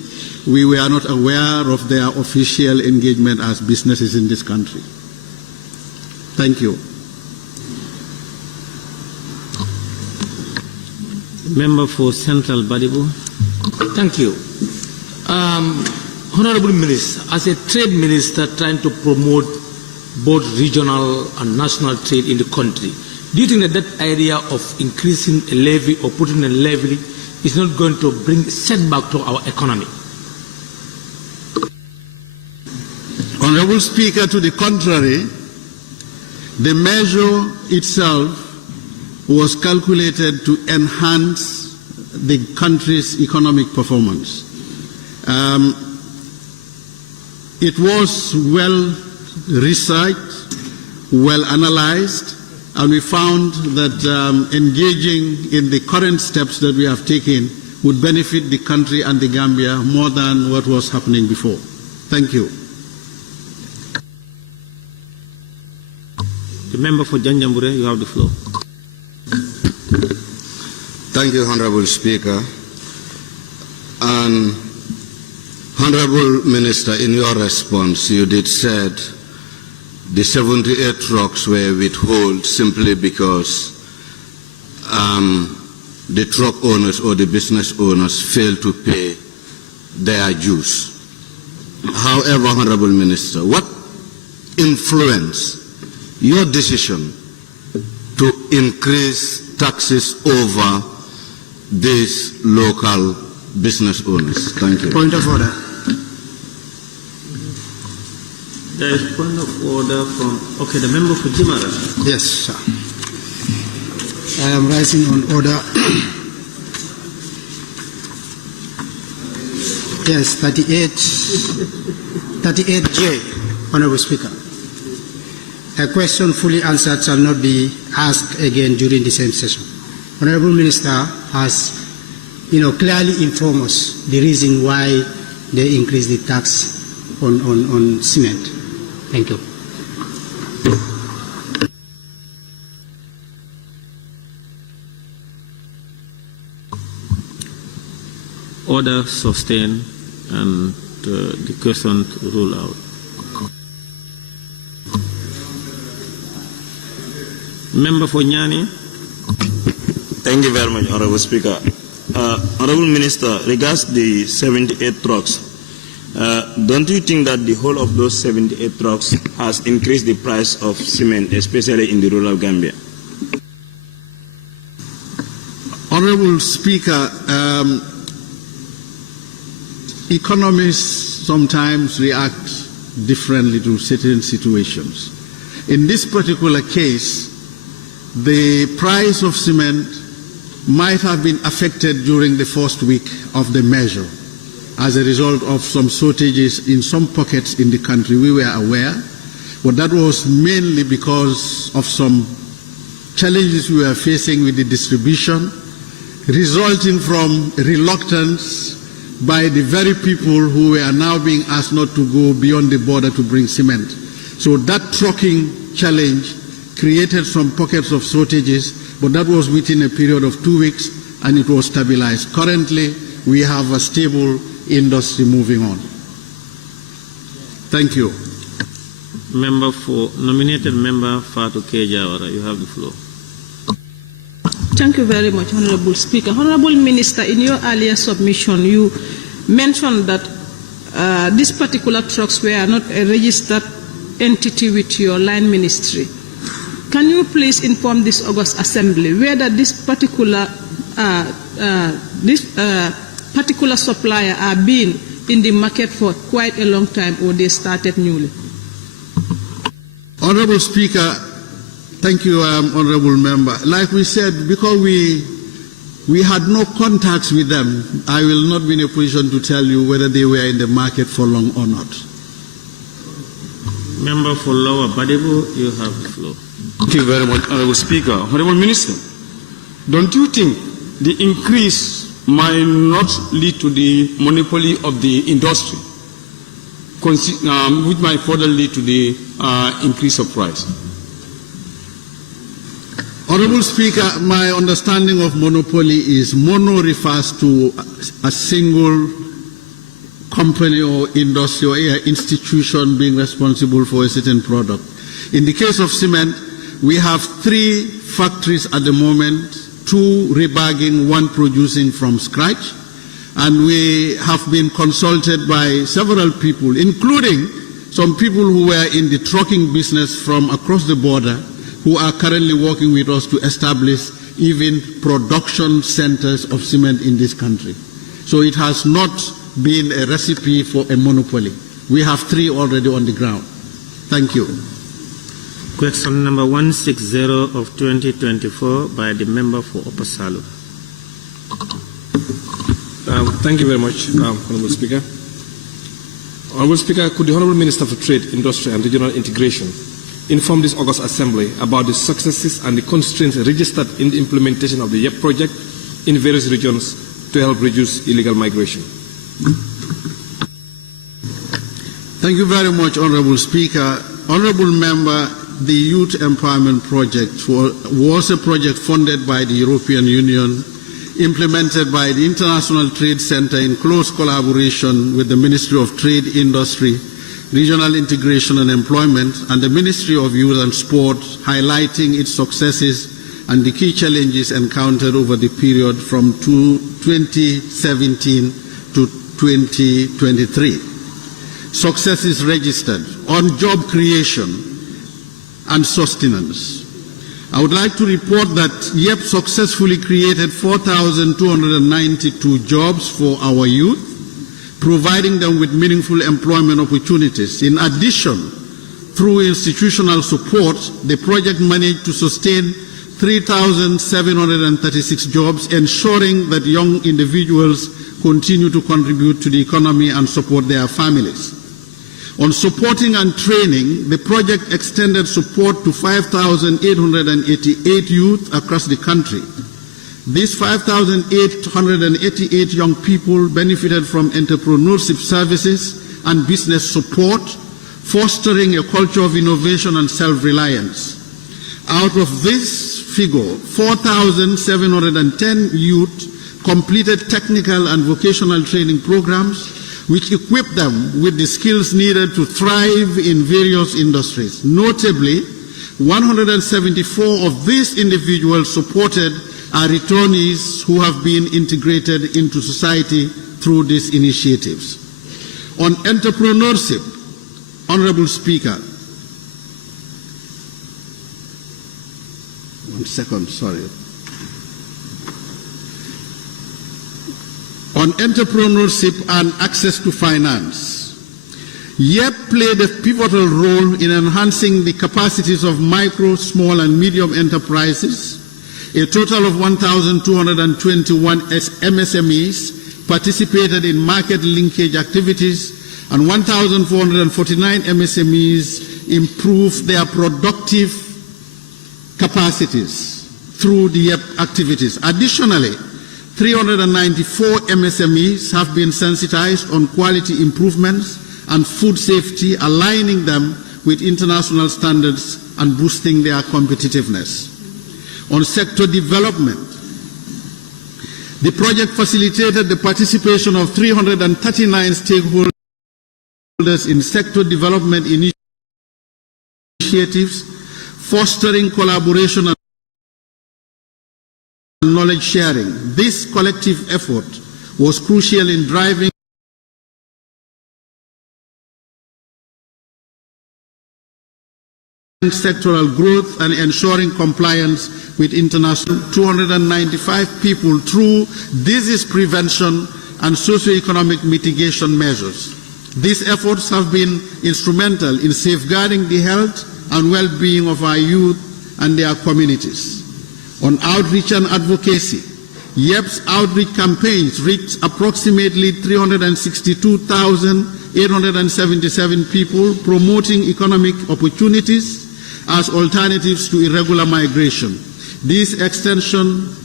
We were not aware of their official engagement as businesses in this country. Thank you. Member for Central Badibu. Thank you. Honorable Minister, as a trade minister trying to promote both regional and national trade in the country, do you think that that idea of increasing a levy or putting a levy is not going to bring setback to our economy? Honorable Speaker, to the contrary, the measure itself was calculated to enhance the country's economic performance. It was well researched, well analyzed, and we found that engaging in the current steps that we have taken would benefit the country and the Gambia more than what was happening before. Thank you. The member for Janjambure, you have the floor. Thank you, Honorable Speaker. And Honorable Minister, in your response, you did said the 78 trucks were withheld simply because the truck owners or the business owners failed to pay their dues. However, Honorable Minister, what influence your decision to increase taxes over these local business owners? Thank you. Point of order. There is point of order from, the member for Jimara. Yes, sir. I am rising on order. Yes, 38J, Honorable Speaker. A question fully answered shall not be asked again during the same session. Honorable Minister has, clearly informed us the reason why they increased the tax on cement. Thank you. Order sustained and the question ruled out. Member for Nyani. Thank you very much, Honorable Speaker. Honorable Minister, regards the 78 trucks, don't you think that the whole of those 78 trucks has increased the price of cement, especially in the rural Gambia? Honorable Speaker, economists sometimes react differently to certain situations. In this particular case, the price of cement might have been affected during the first week of the measure as a result of some shortages in some pockets in the country. We were aware, but that was mainly because of some challenges we were facing with the distribution, resulting from reluctance by the very people who were now being asked not to go beyond the border to bring cement. So that trucking challenge created some pockets of shortages, but that was within a period of 2 weeks and it was stabilized. Currently, we have a stable industry moving on. Thank you. Nominated member Fatou Kejawara, you have the floor. Thank you very much, Honorable Speaker. Honorable Minister, in your earlier submission, you mentioned that these particular trucks were not a registered entity with your line ministry. Can you please inform this August Assembly whether this particular supplier are been in the market for quite a long time or they started newly? Honorable Speaker, thank you, Honorable Member. Like we said, because we had no contacts with them, I will not be in a position to tell you whether they were in the market for long or not. Member for Lower Badibu, you have the floor. Thank you very much, Honorable Speaker. Honorable Minister, don't you think the increase might not lead to the monopoly of the industry, which might further lead to the increase of price? Honorable Speaker, my understanding of monopoly is mono refers to a single company or industry or institution being responsible for a certain product. In the case of cement, we have 3 factories at the moment, 2 rebagging, 1 producing from scratch, and we have been consulted by several people, including some people who were in the trucking business from across the border, who are currently working with us to establish even production centers of cement in this country. So it has not been a recipe for a monopoly. We have 3 already on the ground. Thank you. Question number 160 of 2024 by the member for Upper Salu. Thank you very much, Honorable Speaker. Honorable Speaker, could the Honorable Minister for Trade, Industry and Regional Integration inform this August Assembly about the successes and the constraints registered in the implementation of the YEP project in various regions to help reduce illegal migration? Thank you very much, Honorable Speaker. Honorable Member, the Youth Empowerment Project was a project funded by the European Union, implemented by the International Trade Center in close collaboration with the Ministry of Trade, Industry, Regional Integration and Employment, and the Ministry of Youth and Sport, highlighting its successes and the key challenges encountered over the period from 2017 to 2023. Successes registered on job creation and sustenance. I would like to report that YEP successfully created 4,292 jobs for our youth, providing them with meaningful employment opportunities. In addition, through institutional support, the project managed to sustain 3,736 jobs, ensuring that young individuals continue to contribute to the economy and support their families. On supporting and training, the project extended support to 5,888 youth across the country. These 5,888 young people benefited from entrepreneurship services and business support, fostering a culture of innovation and self-reliance. Out of this figure, 4,710 youth completed technical and vocational training programs, which equipped them with the skills needed to thrive in various industries. Notably, 174 of these individuals supported are returnees who have been integrated into society through these initiatives. On entrepreneurship, Honorable Speaker, On entrepreneurship and access to finance, YEP played a pivotal role in enhancing the capacities of micro, small and medium enterprises. A total of 1,221 MSMEs participated in market linkage activities, and 1,449 MSMEs improved their productive capacities through the YEP activities. Additionally, 394 MSMEs have been sensitized on quality improvements and food safety, aligning them with international standards and boosting their competitiveness. On sector development, the project facilitated the participation of 339 stakeholders in sector development initiatives, fostering collaboration and knowledge sharing. This collective effort was crucial in driving sectoral growth and ensuring compliance with international 295 people through disease prevention and socioeconomic mitigation measures. These efforts have been instrumental in safeguarding the health and well-being of our youth and their communities. On outreach and advocacy, YEP's outreach campaigns reached approximately 362,877 people, promoting economic opportunities as alternatives to irregular migration. This extensive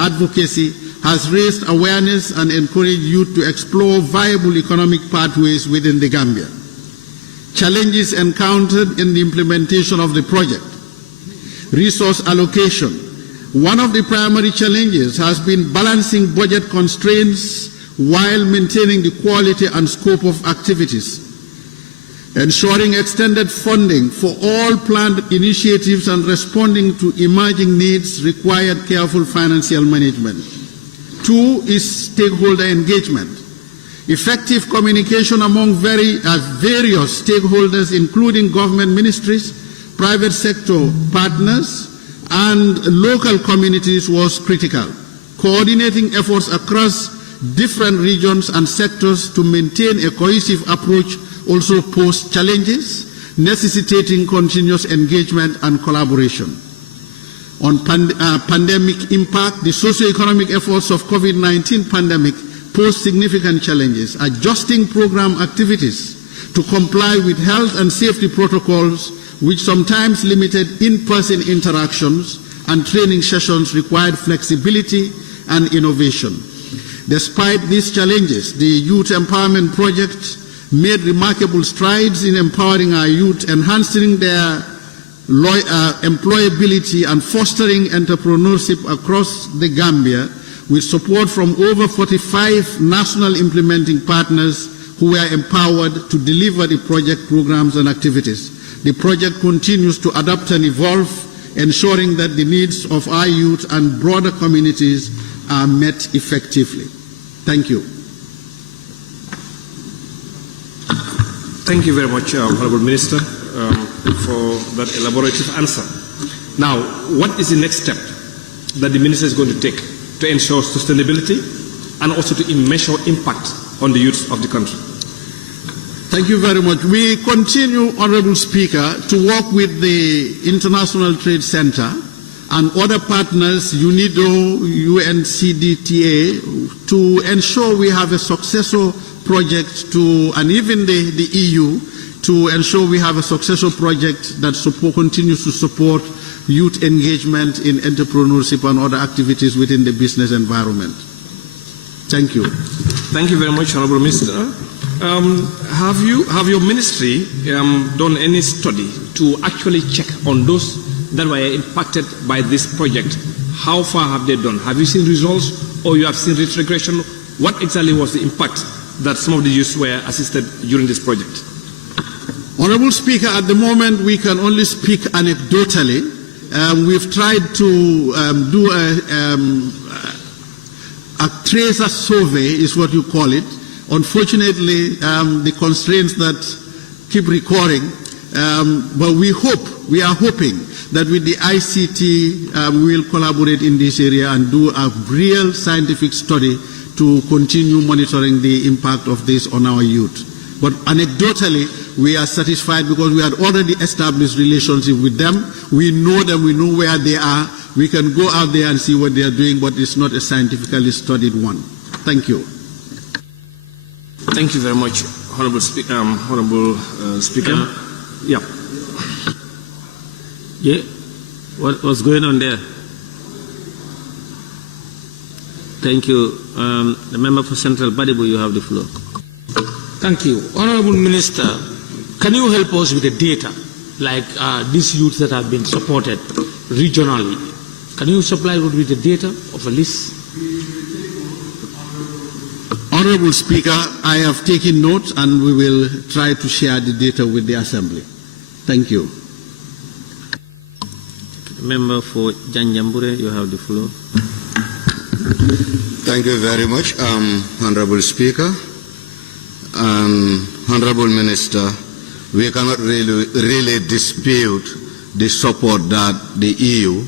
advocacy has raised awareness and encouraged youth to explore viable economic pathways within the Gambia. Challenges encountered in the implementation of the project. Resource allocation. One of the primary challenges has been balancing budget constraints while maintaining the quality and scope of activities. Ensuring extended funding for all planned initiatives and responding to emerging needs required careful financial management. 2 is stakeholder engagement. Effective communication among various stakeholders, including government ministries, private sector partners, and local communities was critical. Coordinating efforts across different regions and sectors to maintain a cohesive approach also posed challenges, necessitating continuous engagement and collaboration. On pandemic impact, the socio-economic efforts of COVID-19 pandemic posed significant challenges. Adjusting program activities to comply with health and safety protocols, which sometimes limited in-person interactions and training sessions, required flexibility and innovation. Despite these challenges, the Youth Empowerment Project made remarkable strides in empowering our youth, enhancing their employability and fostering entrepreneurship across the Gambia, with support from over 45 national implementing partners who were empowered to deliver the project programs and activities. The project continues to adapt and evolve, ensuring that the needs of our youth and broader communities are met effectively. Thank you. Thank you very much, Honourable Minister. for that elaborative answer. Now, what is the next step that the minister is going to take to ensure sustainability and also to measure impact on the youth of the country? Thank you very much. We continue, Honorable Speaker, to work with the International Trade Center and other partners, UNIDO, UNCDTA, to ensure we have a successful project and even the EU, to ensure we have a successful project that continues to support youth engagement in entrepreneurship and other activities within the business environment. Thank you. Thank you very much, Honorable Minister. Have your ministry done any study to actually check on those that were impacted by this project? How far have they done? Have you seen results or you have seen retrogression? What exactly was the impact that some of the youths were assisted during this project? Honorable Speaker, at the moment we can only speak anecdotally. We've tried to do a tracer survey, is what you call it. Unfortunately, the constraints that keep recurring, but we are hoping that with the ICT, we will collaborate in this area and do a real scientific study to continue monitoring the impact of this on our youth. But anecdotally, we are satisfied because we had already established relationship with them. We know them, we know where they are. We can go out there and see what they are doing, but it's not a scientifically studied one. Thank you. Thank you very much, Honorable Speaker. Yeah. Yeah. What's going on there? Thank you. The member for Central Badibu, you have the floor. Thank you. Honorable Minister, can you help us with the data, like these youths that have been supported regionally? Can you supply us with the data of a list? Honorable Speaker, I have taken note and we will try to share the data with the Assembly. Thank you. Member for Janjambure, you have the floor. Thank you very much, Honorable Speaker. Honorable Minister, we cannot really dispute the support that the EU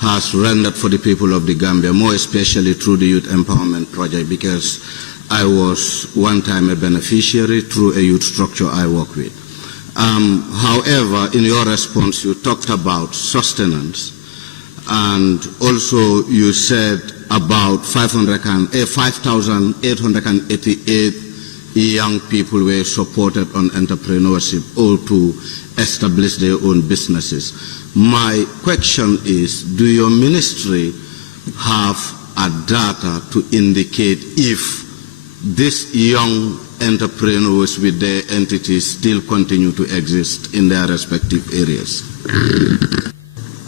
has rendered for the people of the Gambia, more especially through the Youth Empowerment Project, because I was one time a beneficiary through a youth structure I work with. However, in your response, you talked about sustenance, and also you said about 5,888 young people were supported on entrepreneurship or to establish their own businesses. My question is, do your ministry have a data to indicate if these young entrepreneurs with their entities still continue to exist in their respective areas?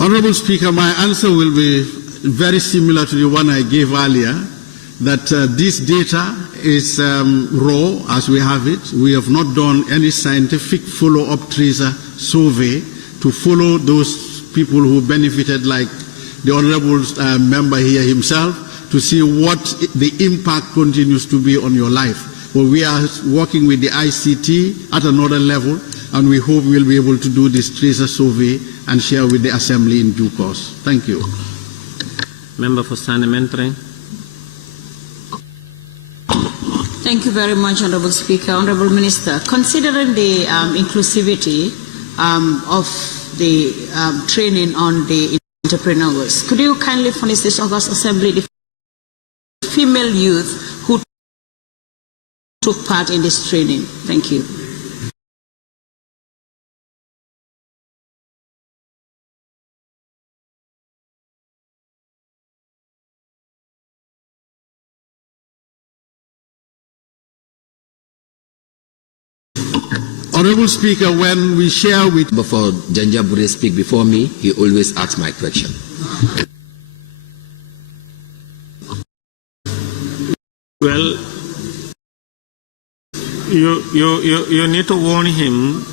Honorable Speaker, my answer will be very similar to the one I gave earlier, that this data is raw as we have it. We have not done any scientific follow-up tracer survey to follow those people who benefited, like the honorable member here himself, to see what the impact continues to be on your life. But we are working with the ICT at another level, and we hope we'll be able to do this tracer survey and share with the Assembly in due course. Thank you. Member for Sanementre. Thank you very much, Honorable Speaker. Honorable Minister, considering the inclusivity of the training on the entrepreneurs, could you kindly furnish this August Assembly the female youth who took part in this training? Thank you. Honorable Speaker, when we share with... Before Janjambure speak before me, he always asks my question. Well, you need to warn him.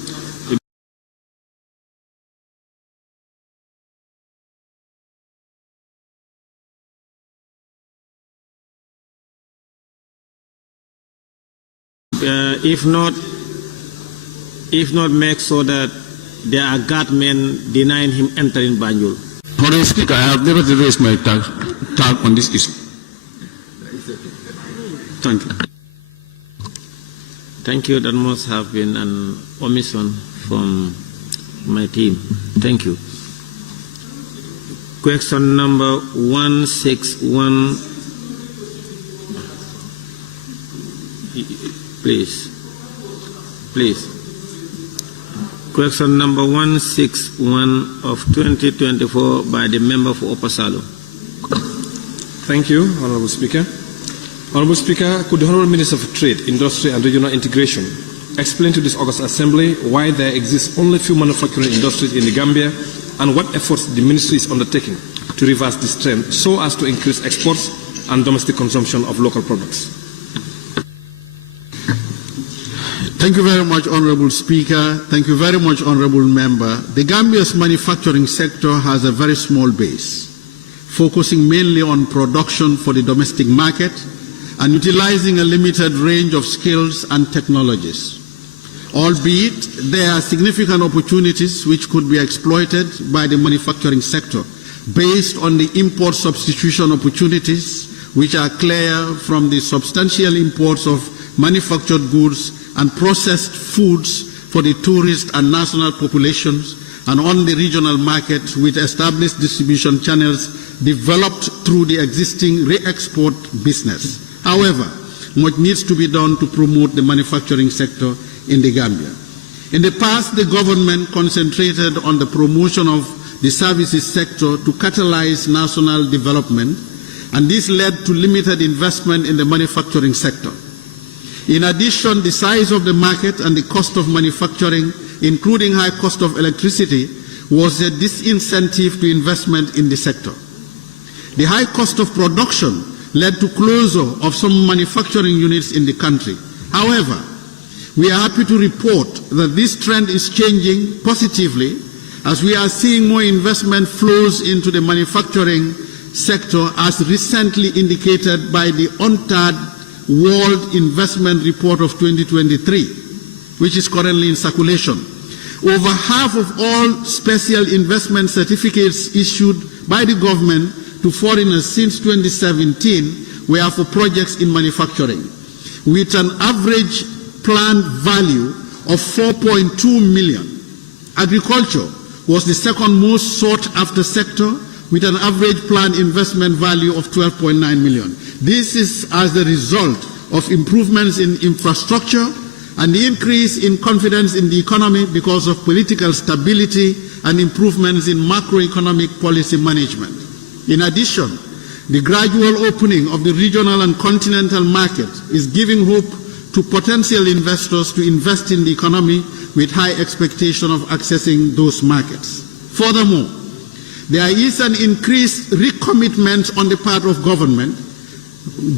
If not, make so that there are guard men denying him entering Banjul. Honorable Speaker, I have never raised my tag on this issue. Thank you. Thank you. That must have been an omission from my team. Thank you. Question number 161. Please. Question number 161 of 2024 by the member for Upper Salo. Thank you, Honorable Speaker. Honorable Speaker, could the Honorable Minister for Trade, Industry and Regional Integration explain to this August Assembly why there exist only few manufacturing industries in the Gambia and what efforts the Ministry is undertaking to reverse this trend so as to increase exports and domestic consumption of local products? Thank you very much, Honorable Speaker. Thank you very much, Honorable Member. The Gambia's manufacturing sector has a very small base, focusing mainly on production for the domestic market and utilizing a limited range of skills and technologies. Albeit, there are significant opportunities which could be exploited by the manufacturing sector based on the import substitution opportunities which are clear from the substantial imports of manufactured goods and processed foods for the tourist and national populations and on the regional market with established distribution channels developed through the existing re-export business. However, much needs to be done to promote the manufacturing sector in the Gambia. In the past, the government concentrated on the promotion of the services sector to catalyze national development, and this led to limited investment in the manufacturing sector. In addition, the size of the market and the cost of manufacturing, including high cost of electricity, was a disincentive to investment in the sector. The high cost of production led to closure of some manufacturing units in the country. However, we are happy to report that this trend is changing positively as we are seeing more investment flows into the manufacturing sector, as recently indicated by the UNCTAD World Investment Report of 2023, which is currently in circulation. Over half of all special investment certificates issued by the government to foreigners since 2017 were for projects in manufacturing, with an average planned value of 4.2 million. Agriculture was the second most sought after sector, with an average planned investment value of 12.9 million. This is as a result of improvements in infrastructure and the increase in confidence in the economy because of political stability and improvements in macroeconomic policy management. In addition, the gradual opening of the regional and continental market is giving hope to potential investors to invest in the economy with high expectation of accessing those markets. Furthermore, there is an increased recommitment on the part of government,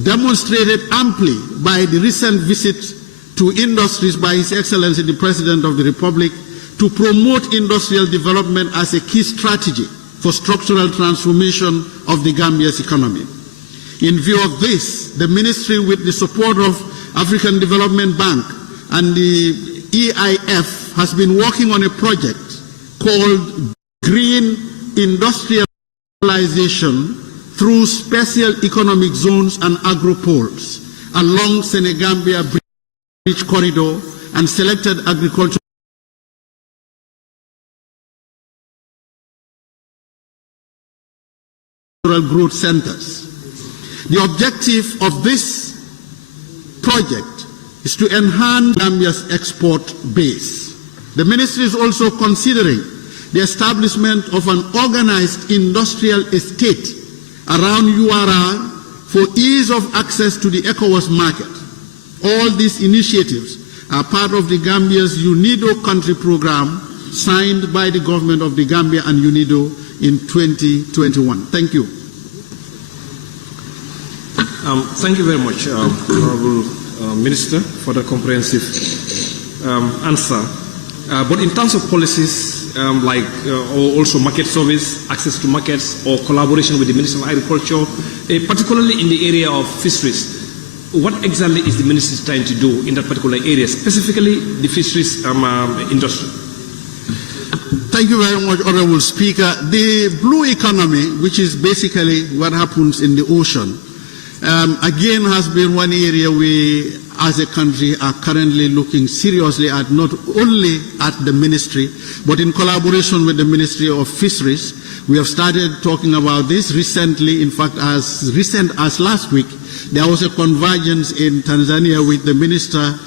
demonstrated amply by the recent visit to industries by His Excellency the President of the Republic, to promote industrial development as a key strategy for structural transformation of the Gambia's economy. In view of this, the Ministry, with the support of African Development Bank and the EIF, has been working on a project called Green Industrialization through special economic zones and agropoles along Senegambia Bridge Corridor and selected agricultural growth centers. The objective of this project is to enhance Gambia's export base. The Ministry is also considering the establishment of an organized industrial estate around URR for ease of access to the ECOWAS market. All these initiatives are part of the Gambia's UNIDO country program signed by the government of the Gambia and UNIDO in 2021. Thank you. Thank you very much, Honorable Minister, for the comprehensive answer. But in terms of policies, like also market service, access to markets, or collaboration with the Ministry of Agriculture, particularly in the area of fisheries, what exactly is the Ministry trying to do in that particular area, specifically the fisheries industry? Thank you very much, Honorable Speaker. The blue economy, which is basically what happens in the ocean, again has been one area we as a country are currently looking seriously at, not only at the ministry, but in collaboration with the Ministry of Fisheries. We have started talking about this recently. In fact, as recent as last week, there was a convergence in Tanzania with the minister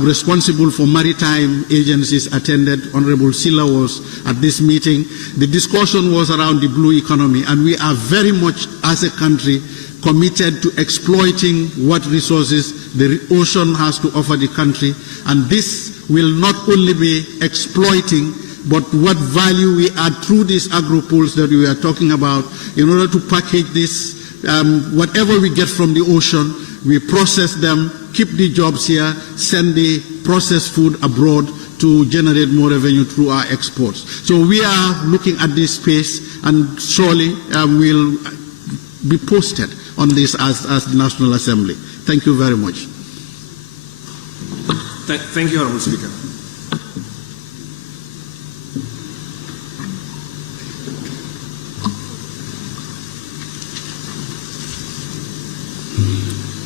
responsible for maritime agencies attended. Honorable Silla was at this meeting. The discussion was around the blue economy, and we are very much, as a country, committed to exploiting what resources the ocean has to offer the country. And this will not only be exploiting, but what value we add through these agro-pools that we are talking about in order to package this, whatever we get from the ocean, we process them, keep the jobs here, send the processed food abroad to generate more revenue through our exports. So we are looking at this space, and surely we'll be posted on this as the National Assembly. Thank you very much. Thank you, Honourable Speaker.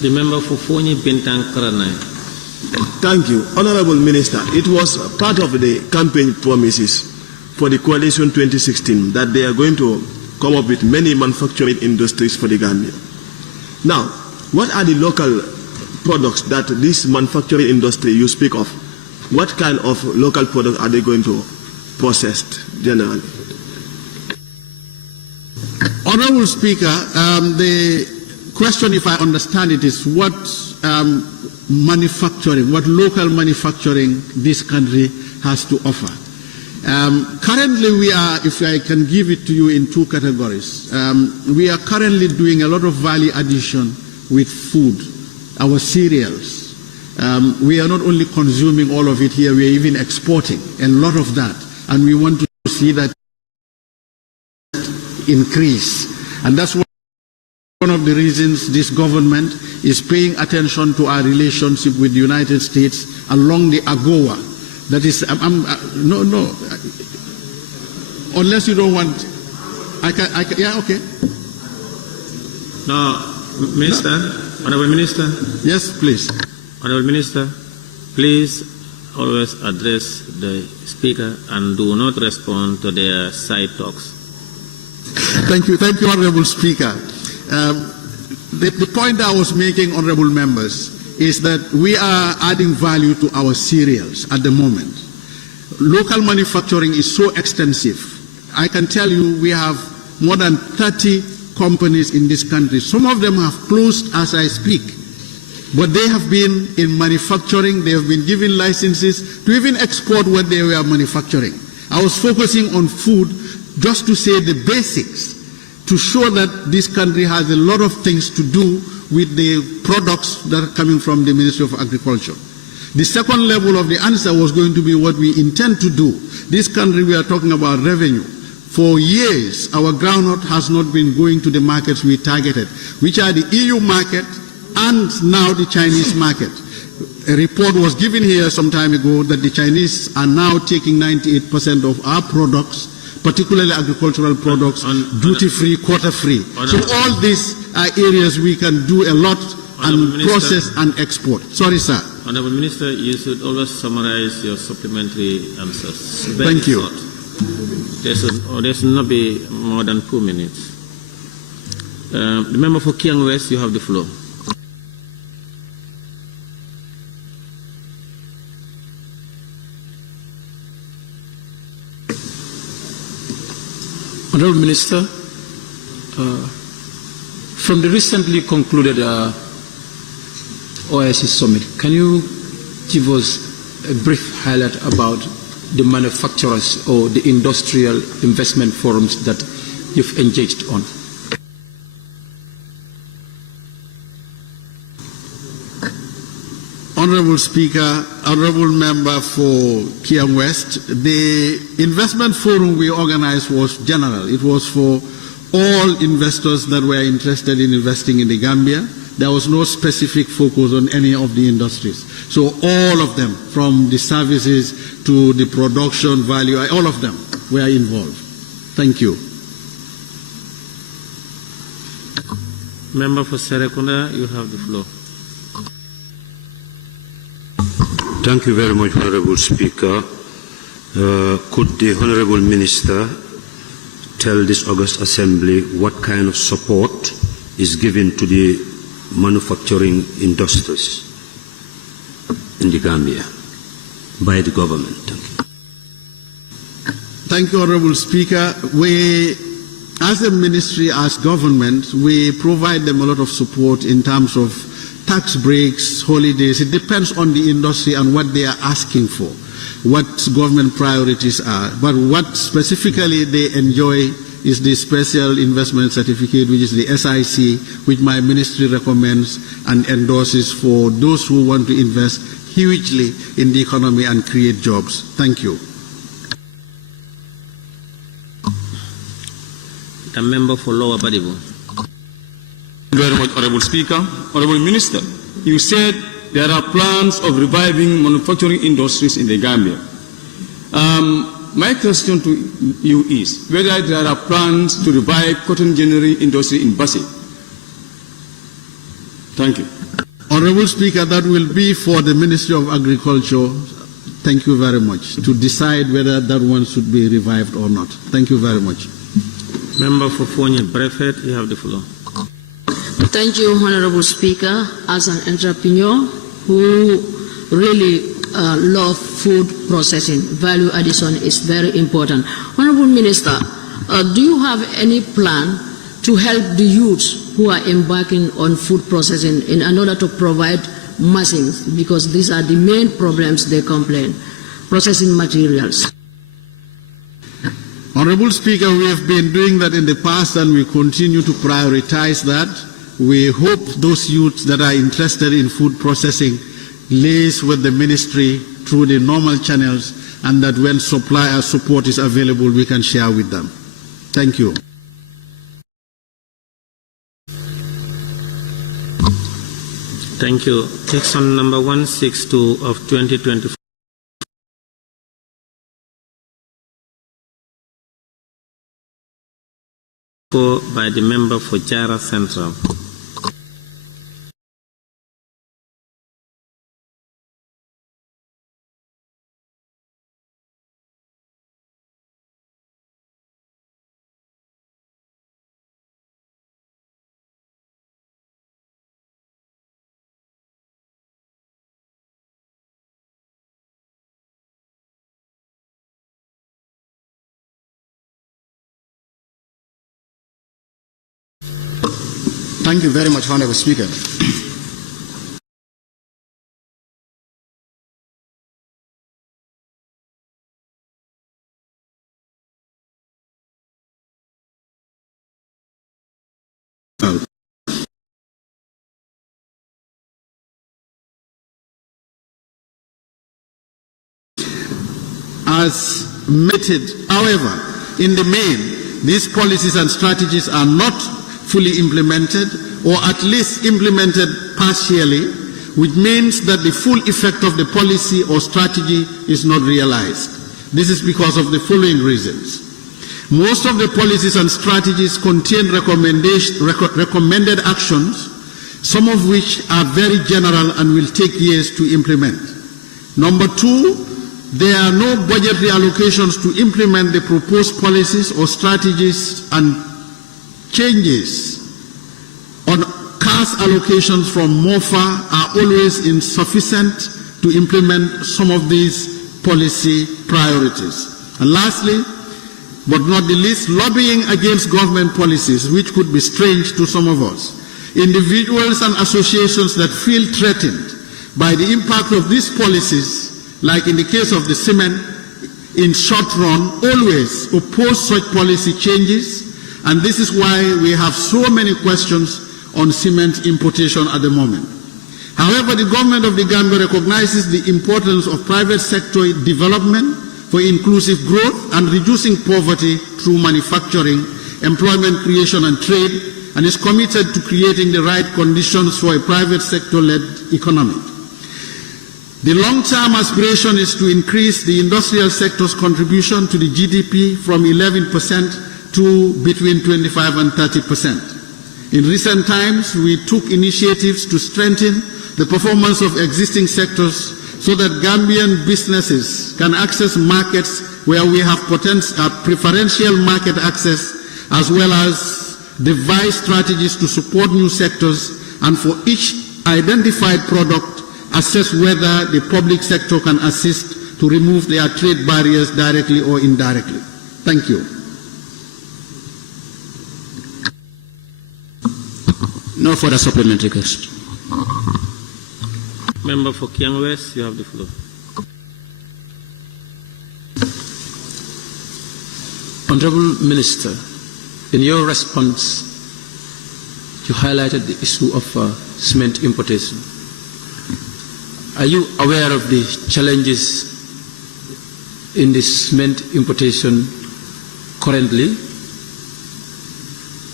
The member for Fonyi Bintang Karanai. Thank you. Honorable Minister, it was part of the campaign promises for the Coalition 2016 that they are going to come up with many manufacturing industries for the Gambia. Now, what are the local products that this manufacturing industry you speak of? What kind of local products are they going to process generally? Honorable Speaker, the question, if I understand it, is what manufacturing, what local manufacturing this country has to offer. Currently we are, if I can give it to you in two categories, we are currently doing a lot of value addition with food, our cereals. We are not only consuming all of it here, we are even exporting a lot of that, and we want to see that increase. And that's one of the reasons this government is paying attention to our relationship with the United States along the AGOA. That is, no, unless you don't want, yeah, okay. No, Minister, Honorable Minister. Yes, please. Honorable Minister, please always address the Speaker and do not respond to their side talks. Thank you, Honorable Speaker. The point I was making, honorable members, is that we are adding value to our cereals at the moment. Local manufacturing is so extensive. I can tell you we have more than 30 companies in this country. Some of them have closed as I speak, but they have been in manufacturing. They have been given licenses to even export what they were manufacturing. I was focusing on food just to say the basics, to show that this country has a lot of things to do with the products that are coming from the Ministry of Agriculture. The second level of the answer was going to be what we intend to do. This country, we are talking about revenue. For years, our groundnut has not been going to the markets we targeted, which are the EU market and now the Chinese market. A report was given here some time ago that the Chinese are now taking 98% of our products, particularly agricultural products, duty-free, quota-free. So all these are areas we can do a lot and process and export. Sorry, sir. Honorable Minister, you should always summarize your supplementary answers. Thank you. There should not be more than 2 minutes. The member for Kiang West, you have the floor. Honourable Minister, from the recently concluded OIC summit, can you give us a brief highlight about the manufacturers or the industrial investment forums that you've engaged on? Honorable Speaker, Honorable Member for Kiang West, the investment forum we organized was general. It was for all investors that were interested in investing in the Gambia. There was no specific focus on any of the industries. So all of them, from the services to the production value, all of them. were involved. Thank you. Member for Serekunda, you have the floor. Thank you very much, Honorable Speaker. Could the Honorable Minister tell this August Assembly what kind of support is given to the manufacturing industries in the Gambia by the government? Thank you. Thank you, Honorable Speaker. We, as a ministry, as government, we provide them a lot of support in terms of tax breaks, holidays. It depends on the industry and what they are asking for, what government priorities are. But what specifically they enjoy is the Special Investment Certificate, which is the SIC, which my ministry recommends and endorses for those who want to invest hugely in the economy and create jobs. Thank you. The member for Lower Badibu. Thank you very much, Honorable Speaker. Honorable Minister, you said there are plans of reviving manufacturing industries in the Gambia. My question to you is whether there are plans to revive cotton ginnery industry in Basse. Thank you. Honorable Speaker, that will be for the Ministry of Agriculture, thank you very much, to decide whether that one should be revived or not. Thank you very much. Member for Fonya Brefet, you have the floor. Thank you, Honorable Speaker. As an entrepreneur who really love food processing, value addition is very important. Honorable Minister, do you have any plan to help the youths who are embarking on food processing in order to provide machines, because these are the main problems they complain, processing materials? Honorable Speaker, we have been doing that in the past and we continue to prioritize that. We hope those youths that are interested in food processing liaise with the ministry through the normal channels, and that when support is available, we can share with them. Thank you. Thank you. Section number 162 of 2024. By the member for Jara Central. Thank you very much, Honorable Speaker. As meted, however, in the main, these policies and strategies are not fully implemented, or at least implemented partially, which means that the full effect of the policy or strategy is not realized. This is because of the following reasons. Most of the policies and strategies contain recommended actions, some of which are very general and will take years to implement. Number two, there are no budgetary allocations to implement the proposed policies or strategies, and changes on cash allocations from MOFA are always insufficient to implement some of these policy priorities. And lastly, but not the least, lobbying against government policies, which could be strange to some of us. Individuals and associations that feel threatened by the impact of these policies, like in the case of the cement, in short run, always oppose such policy changes, and this is why we have so many questions on cement importation at the moment. However, the government of the Gambia recognizes the importance of private sector development for inclusive growth and reducing poverty through manufacturing, employment creation and trade, and is committed to creating the right conditions for a private sector-led economy. The long-term aspiration is to increase the industrial sector's contribution to the GDP from 11% to between 25 and 30%. In recent times, we took initiatives to strengthen the performance of existing sectors so that Gambian businesses can access markets where we have preferential market access, as well as devise strategies to support new sectors, and for each identified product, assess whether the public sector can assist to remove their trade barriers directly or indirectly. Thank you. No further supplementary question. Member for Kiang West, you have the floor. Honorable Minister, in your response, you highlighted the issue of cement importation. Are you aware of the challenges in the cement importation currently?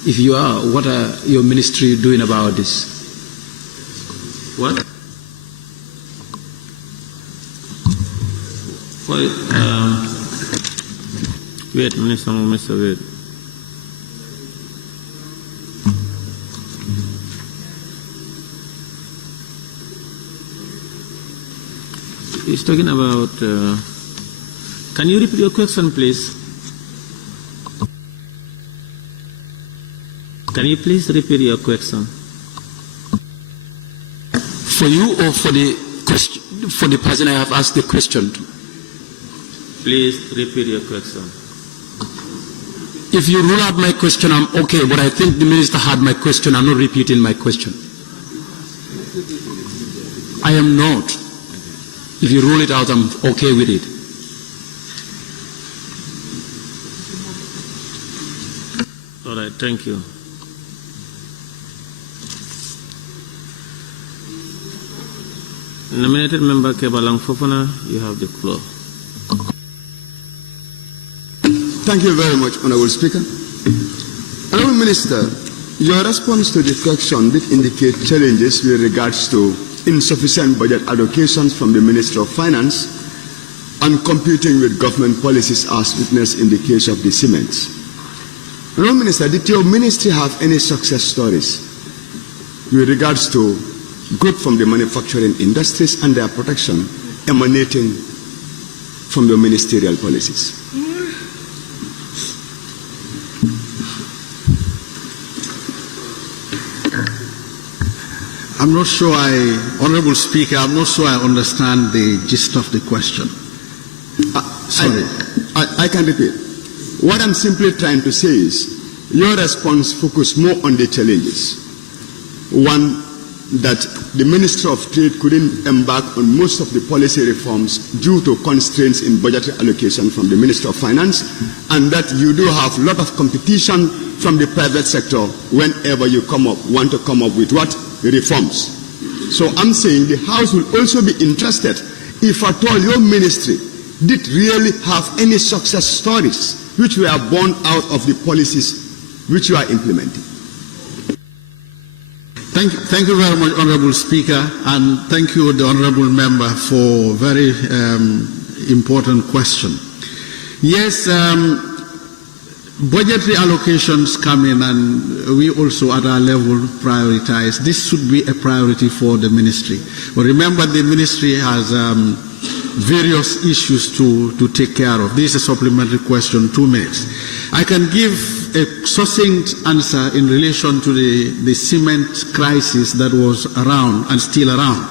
If you are, what are your ministry doing about this? What? Wait, Minister, wait. He's talking about. Can you repeat your question, please? Can you please repeat your question? For you or for the question, for the person I have asked the question to? Please repeat your question. If you rule out my question, I'm okay, but I think the minister had my question. I'm not repeating my question. I am not. If you rule it out, I'm okay with it. All right, thank you. Nominated member Kebalang Fofana, you have the floor. Thank you very much, Honorable Speaker. Honorable Minister, your response to the question did indicate challenges with regards to insufficient budget allocations from the Ministry of Finance and competing with government policies as witnessed in the case of the cements. Honorable Minister, did your ministry have any success stories with regards to growth from the manufacturing industries and their protection emanating from your ministerial policies? I'm not sure Honorable Speaker, I'm not sure I understand the gist of the question. Sorry. I can repeat. What I'm simply trying to say is, your response focused more on the challenges. One, that the Ministry of Trade couldn't embark on most of the policy reforms due to constraints in budgetary allocation from the Ministry of Finance, and that you do have a lot of competition from the private sector whenever you want to come up with what? Reforms. So I'm saying the House will also be interested if at all your ministry did really have any success stories which were born out of the policies which you are implementing. Thank you very much, Honorable Speaker, and thank you, the Honorable Member, for a very important question. Yes, budgetary allocations come in, and we also at our level prioritize. This should be a priority for the ministry. But remember, the ministry has various issues to take care of. This is a supplementary question, 2 minutes. I can give a succinct answer in relation to the cement crisis that was around and still around.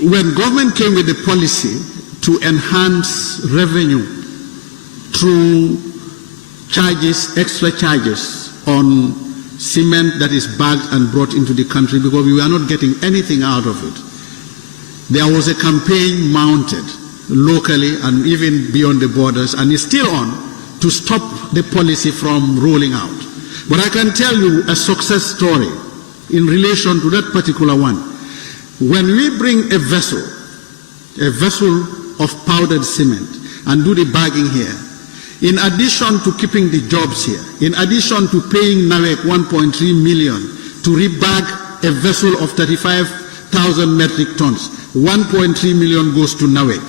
When government came with the policy to enhance revenue through charges, extra charges on cement that is bagged and brought into the country because we were not getting anything out of it, there was a campaign mounted locally and even beyond the borders, and it's still on, to stop the policy from rolling out. But I can tell you a success story in relation to that particular one. When we bring a vessel of powdered cement and do the bagging here, in addition to keeping the jobs here, in addition to paying NAWEC 1.3 million to rebag a vessel of 35,000 100,000 metric tons. 1.3 million goes to NAWEC.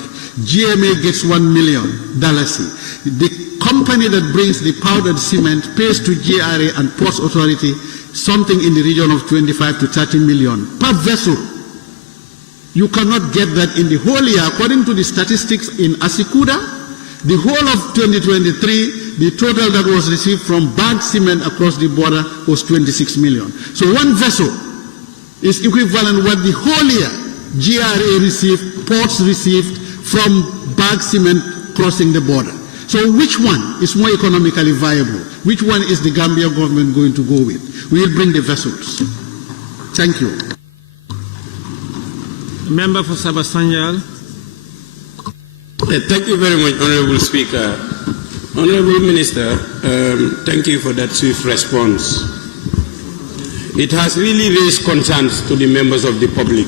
GMA gets $1 million. The company that brings the powdered cement pays to GRA and Ports Authority something in the region of 25 to 30 million per vessel. You cannot get that in the whole year. According to the statistics in Asikuda, the whole of 2023, the total that was received from bagged cement across the border was 26 million. So one vessel is equivalent what the whole year GRA received, ports received from bagged cement crossing the border. So which one is more economically viable? Which one is the Gambia government going to go with? We will bring the vessels. Thank you. Member for Sabasanjal. Thank you very much, Honorable Speaker. Honorable Minister, thank you for that swift response. It has really raised concerns to the members of the public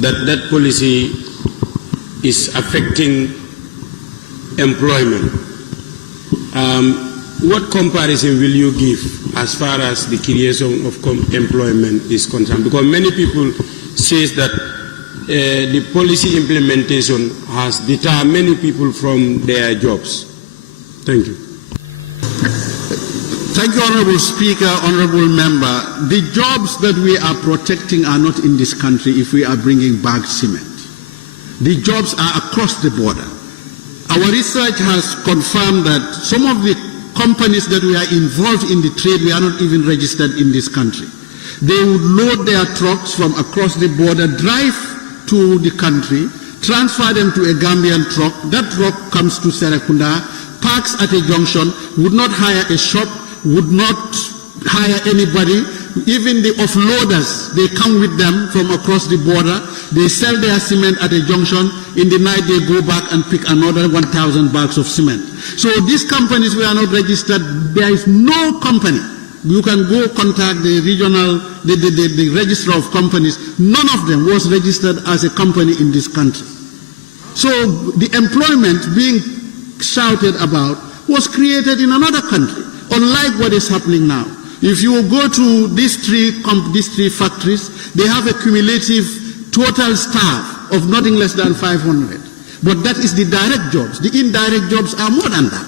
that that policy is affecting employment. What comparison will you give as far as the creation of employment is concerned? Because many people say that the policy implementation has deterred many people from their jobs. Thank you. Thank you, Honorable Speaker, Honorable Member. The jobs that we are protecting are not in this country if we are bringing bagged cement. The jobs are across the border. Our research has confirmed that some of the companies that we are involved in the trade, we are not even registered in this country. They would load their trucks from across the border, drive to the country, transfer them to a Gambian truck. That truck comes to Serekunda, parks at a junction, would not hire a shop, would not hire anybody. Even the offloaders, they come with them from across the border. They sell their cement at a junction. In the night, they go back and pick another 1,000 bags of cement. So these companies were not registered. There is no company. You can go contact the regional, the register of companies. None of them was registered as a company in this country. So the employment being shouted about was created in another country, unlike what is happening now. If you go to these three factories, they have a cumulative total staff of nothing less than 500. But that is the direct jobs. The indirect jobs are more than that.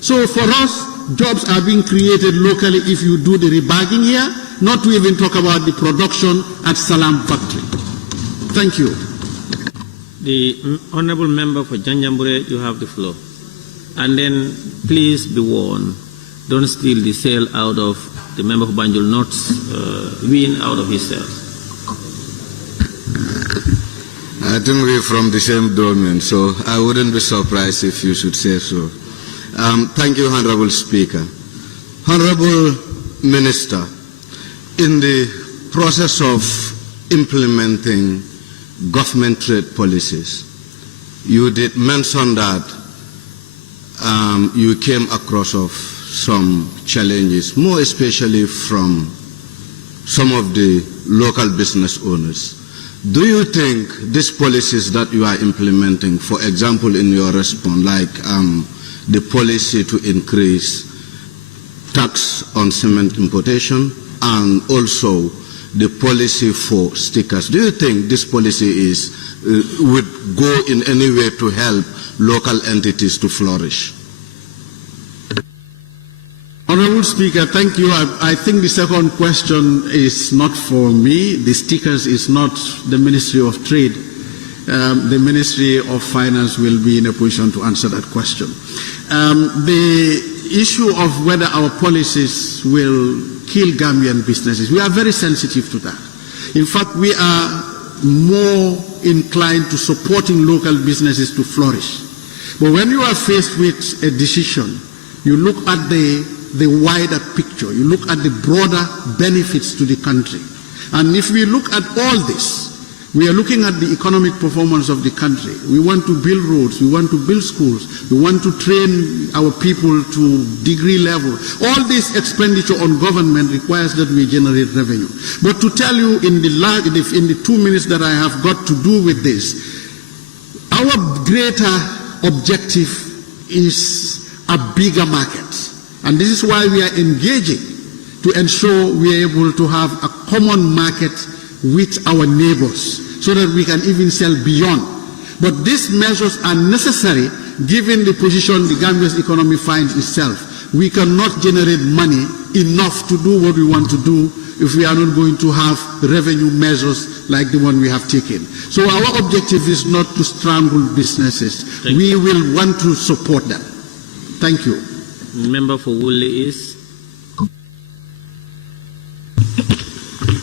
So for us, jobs are being created locally if you do the rebagging here, not to even talk about the production at Salam factory. Thank you. The Honourable Member for Janjambure, you have the floor. And then please be warned, don't steal the cell out of the member for Banjul North's win out of his cells. I think we're from the same domain, so I wouldn't be surprised if you should say so. Thank you, Honorable Speaker. Honorable Minister, in the process of implementing government trade policies, you did mention that you came across of some challenges, more especially from some of the local business owners. Do you think these policies that you are implementing, for example, in your response, like the policy to increase tax on cement importation and also the policy for stickers, do you think this policy would go in any way to help local entities to flourish? Honorable Speaker, thank you. I think the second question is not for me. The stickers is not the Ministry of Trade. The Ministry of Finance will be in a position to answer that question. The issue of whether our policies will kill Gambian businesses, we are very sensitive to that. In fact, we are more inclined to supporting local businesses to flourish. But when you are faced with a decision, you look at the wider picture, you look at the broader benefits to the country. And if we look at all this, we are looking at the economic performance of the country. We want to build roads, we want to build schools, we want to train our people to degree level. All this expenditure on government requires that we generate revenue. But to tell you in the 2 minutes that I have got to do with this, our greater objective is a bigger market. And this is why we are engaging to ensure we are able to have a common market with our neighbors so that we can even sell beyond. But these measures are necessary given the position the Gambia's economy finds itself. We cannot generate money enough to do what we want to do if we are not going to have revenue measures like the one we have taken. So our objective is not to strangle businesses. We will want to support them. Thank you. Member for Woolly is.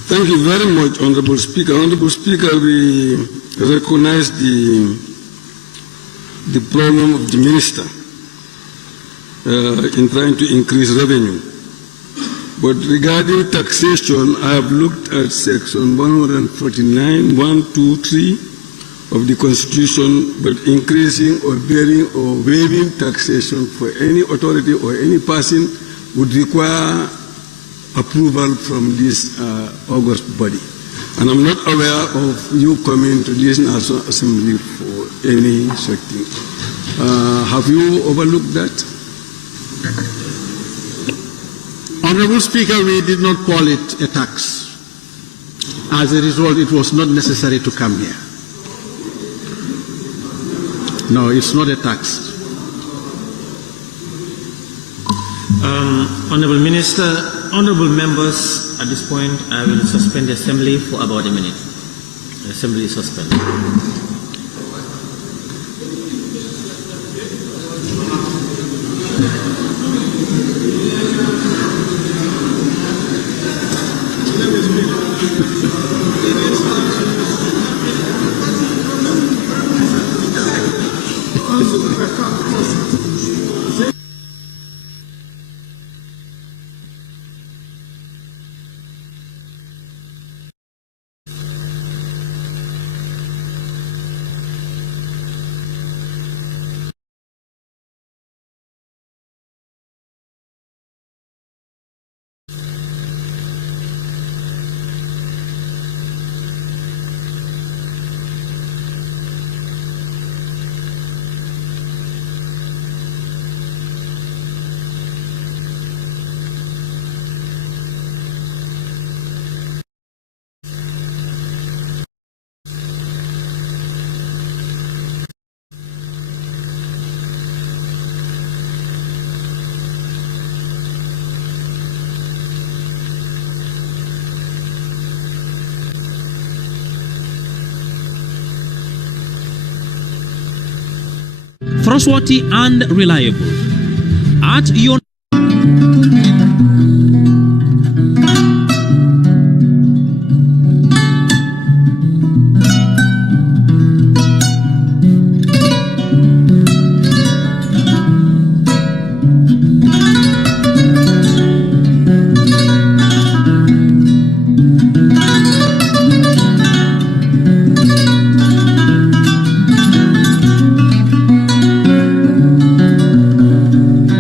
Thank you very much, Honorable Speaker. Honorable Speaker, we recognize the problem of the minister in trying to increase revenue. But regarding taxation, I have looked at section 149, 1, 2, 3 of the Constitution, but increasing or bearing or waiving taxation for any authority or any person would require approval from this august body. And I'm not aware of you coming to this National Assembly for any such thing. Have you overlooked that? Honorable Speaker, we did not call it a tax. As a result, it was not necessary to come here. No, it's not a tax. Honorable Minister, honorable members, at this point I will suspend the assembly for about a minute. The assembly is suspended. Trustworthy and reliable. At your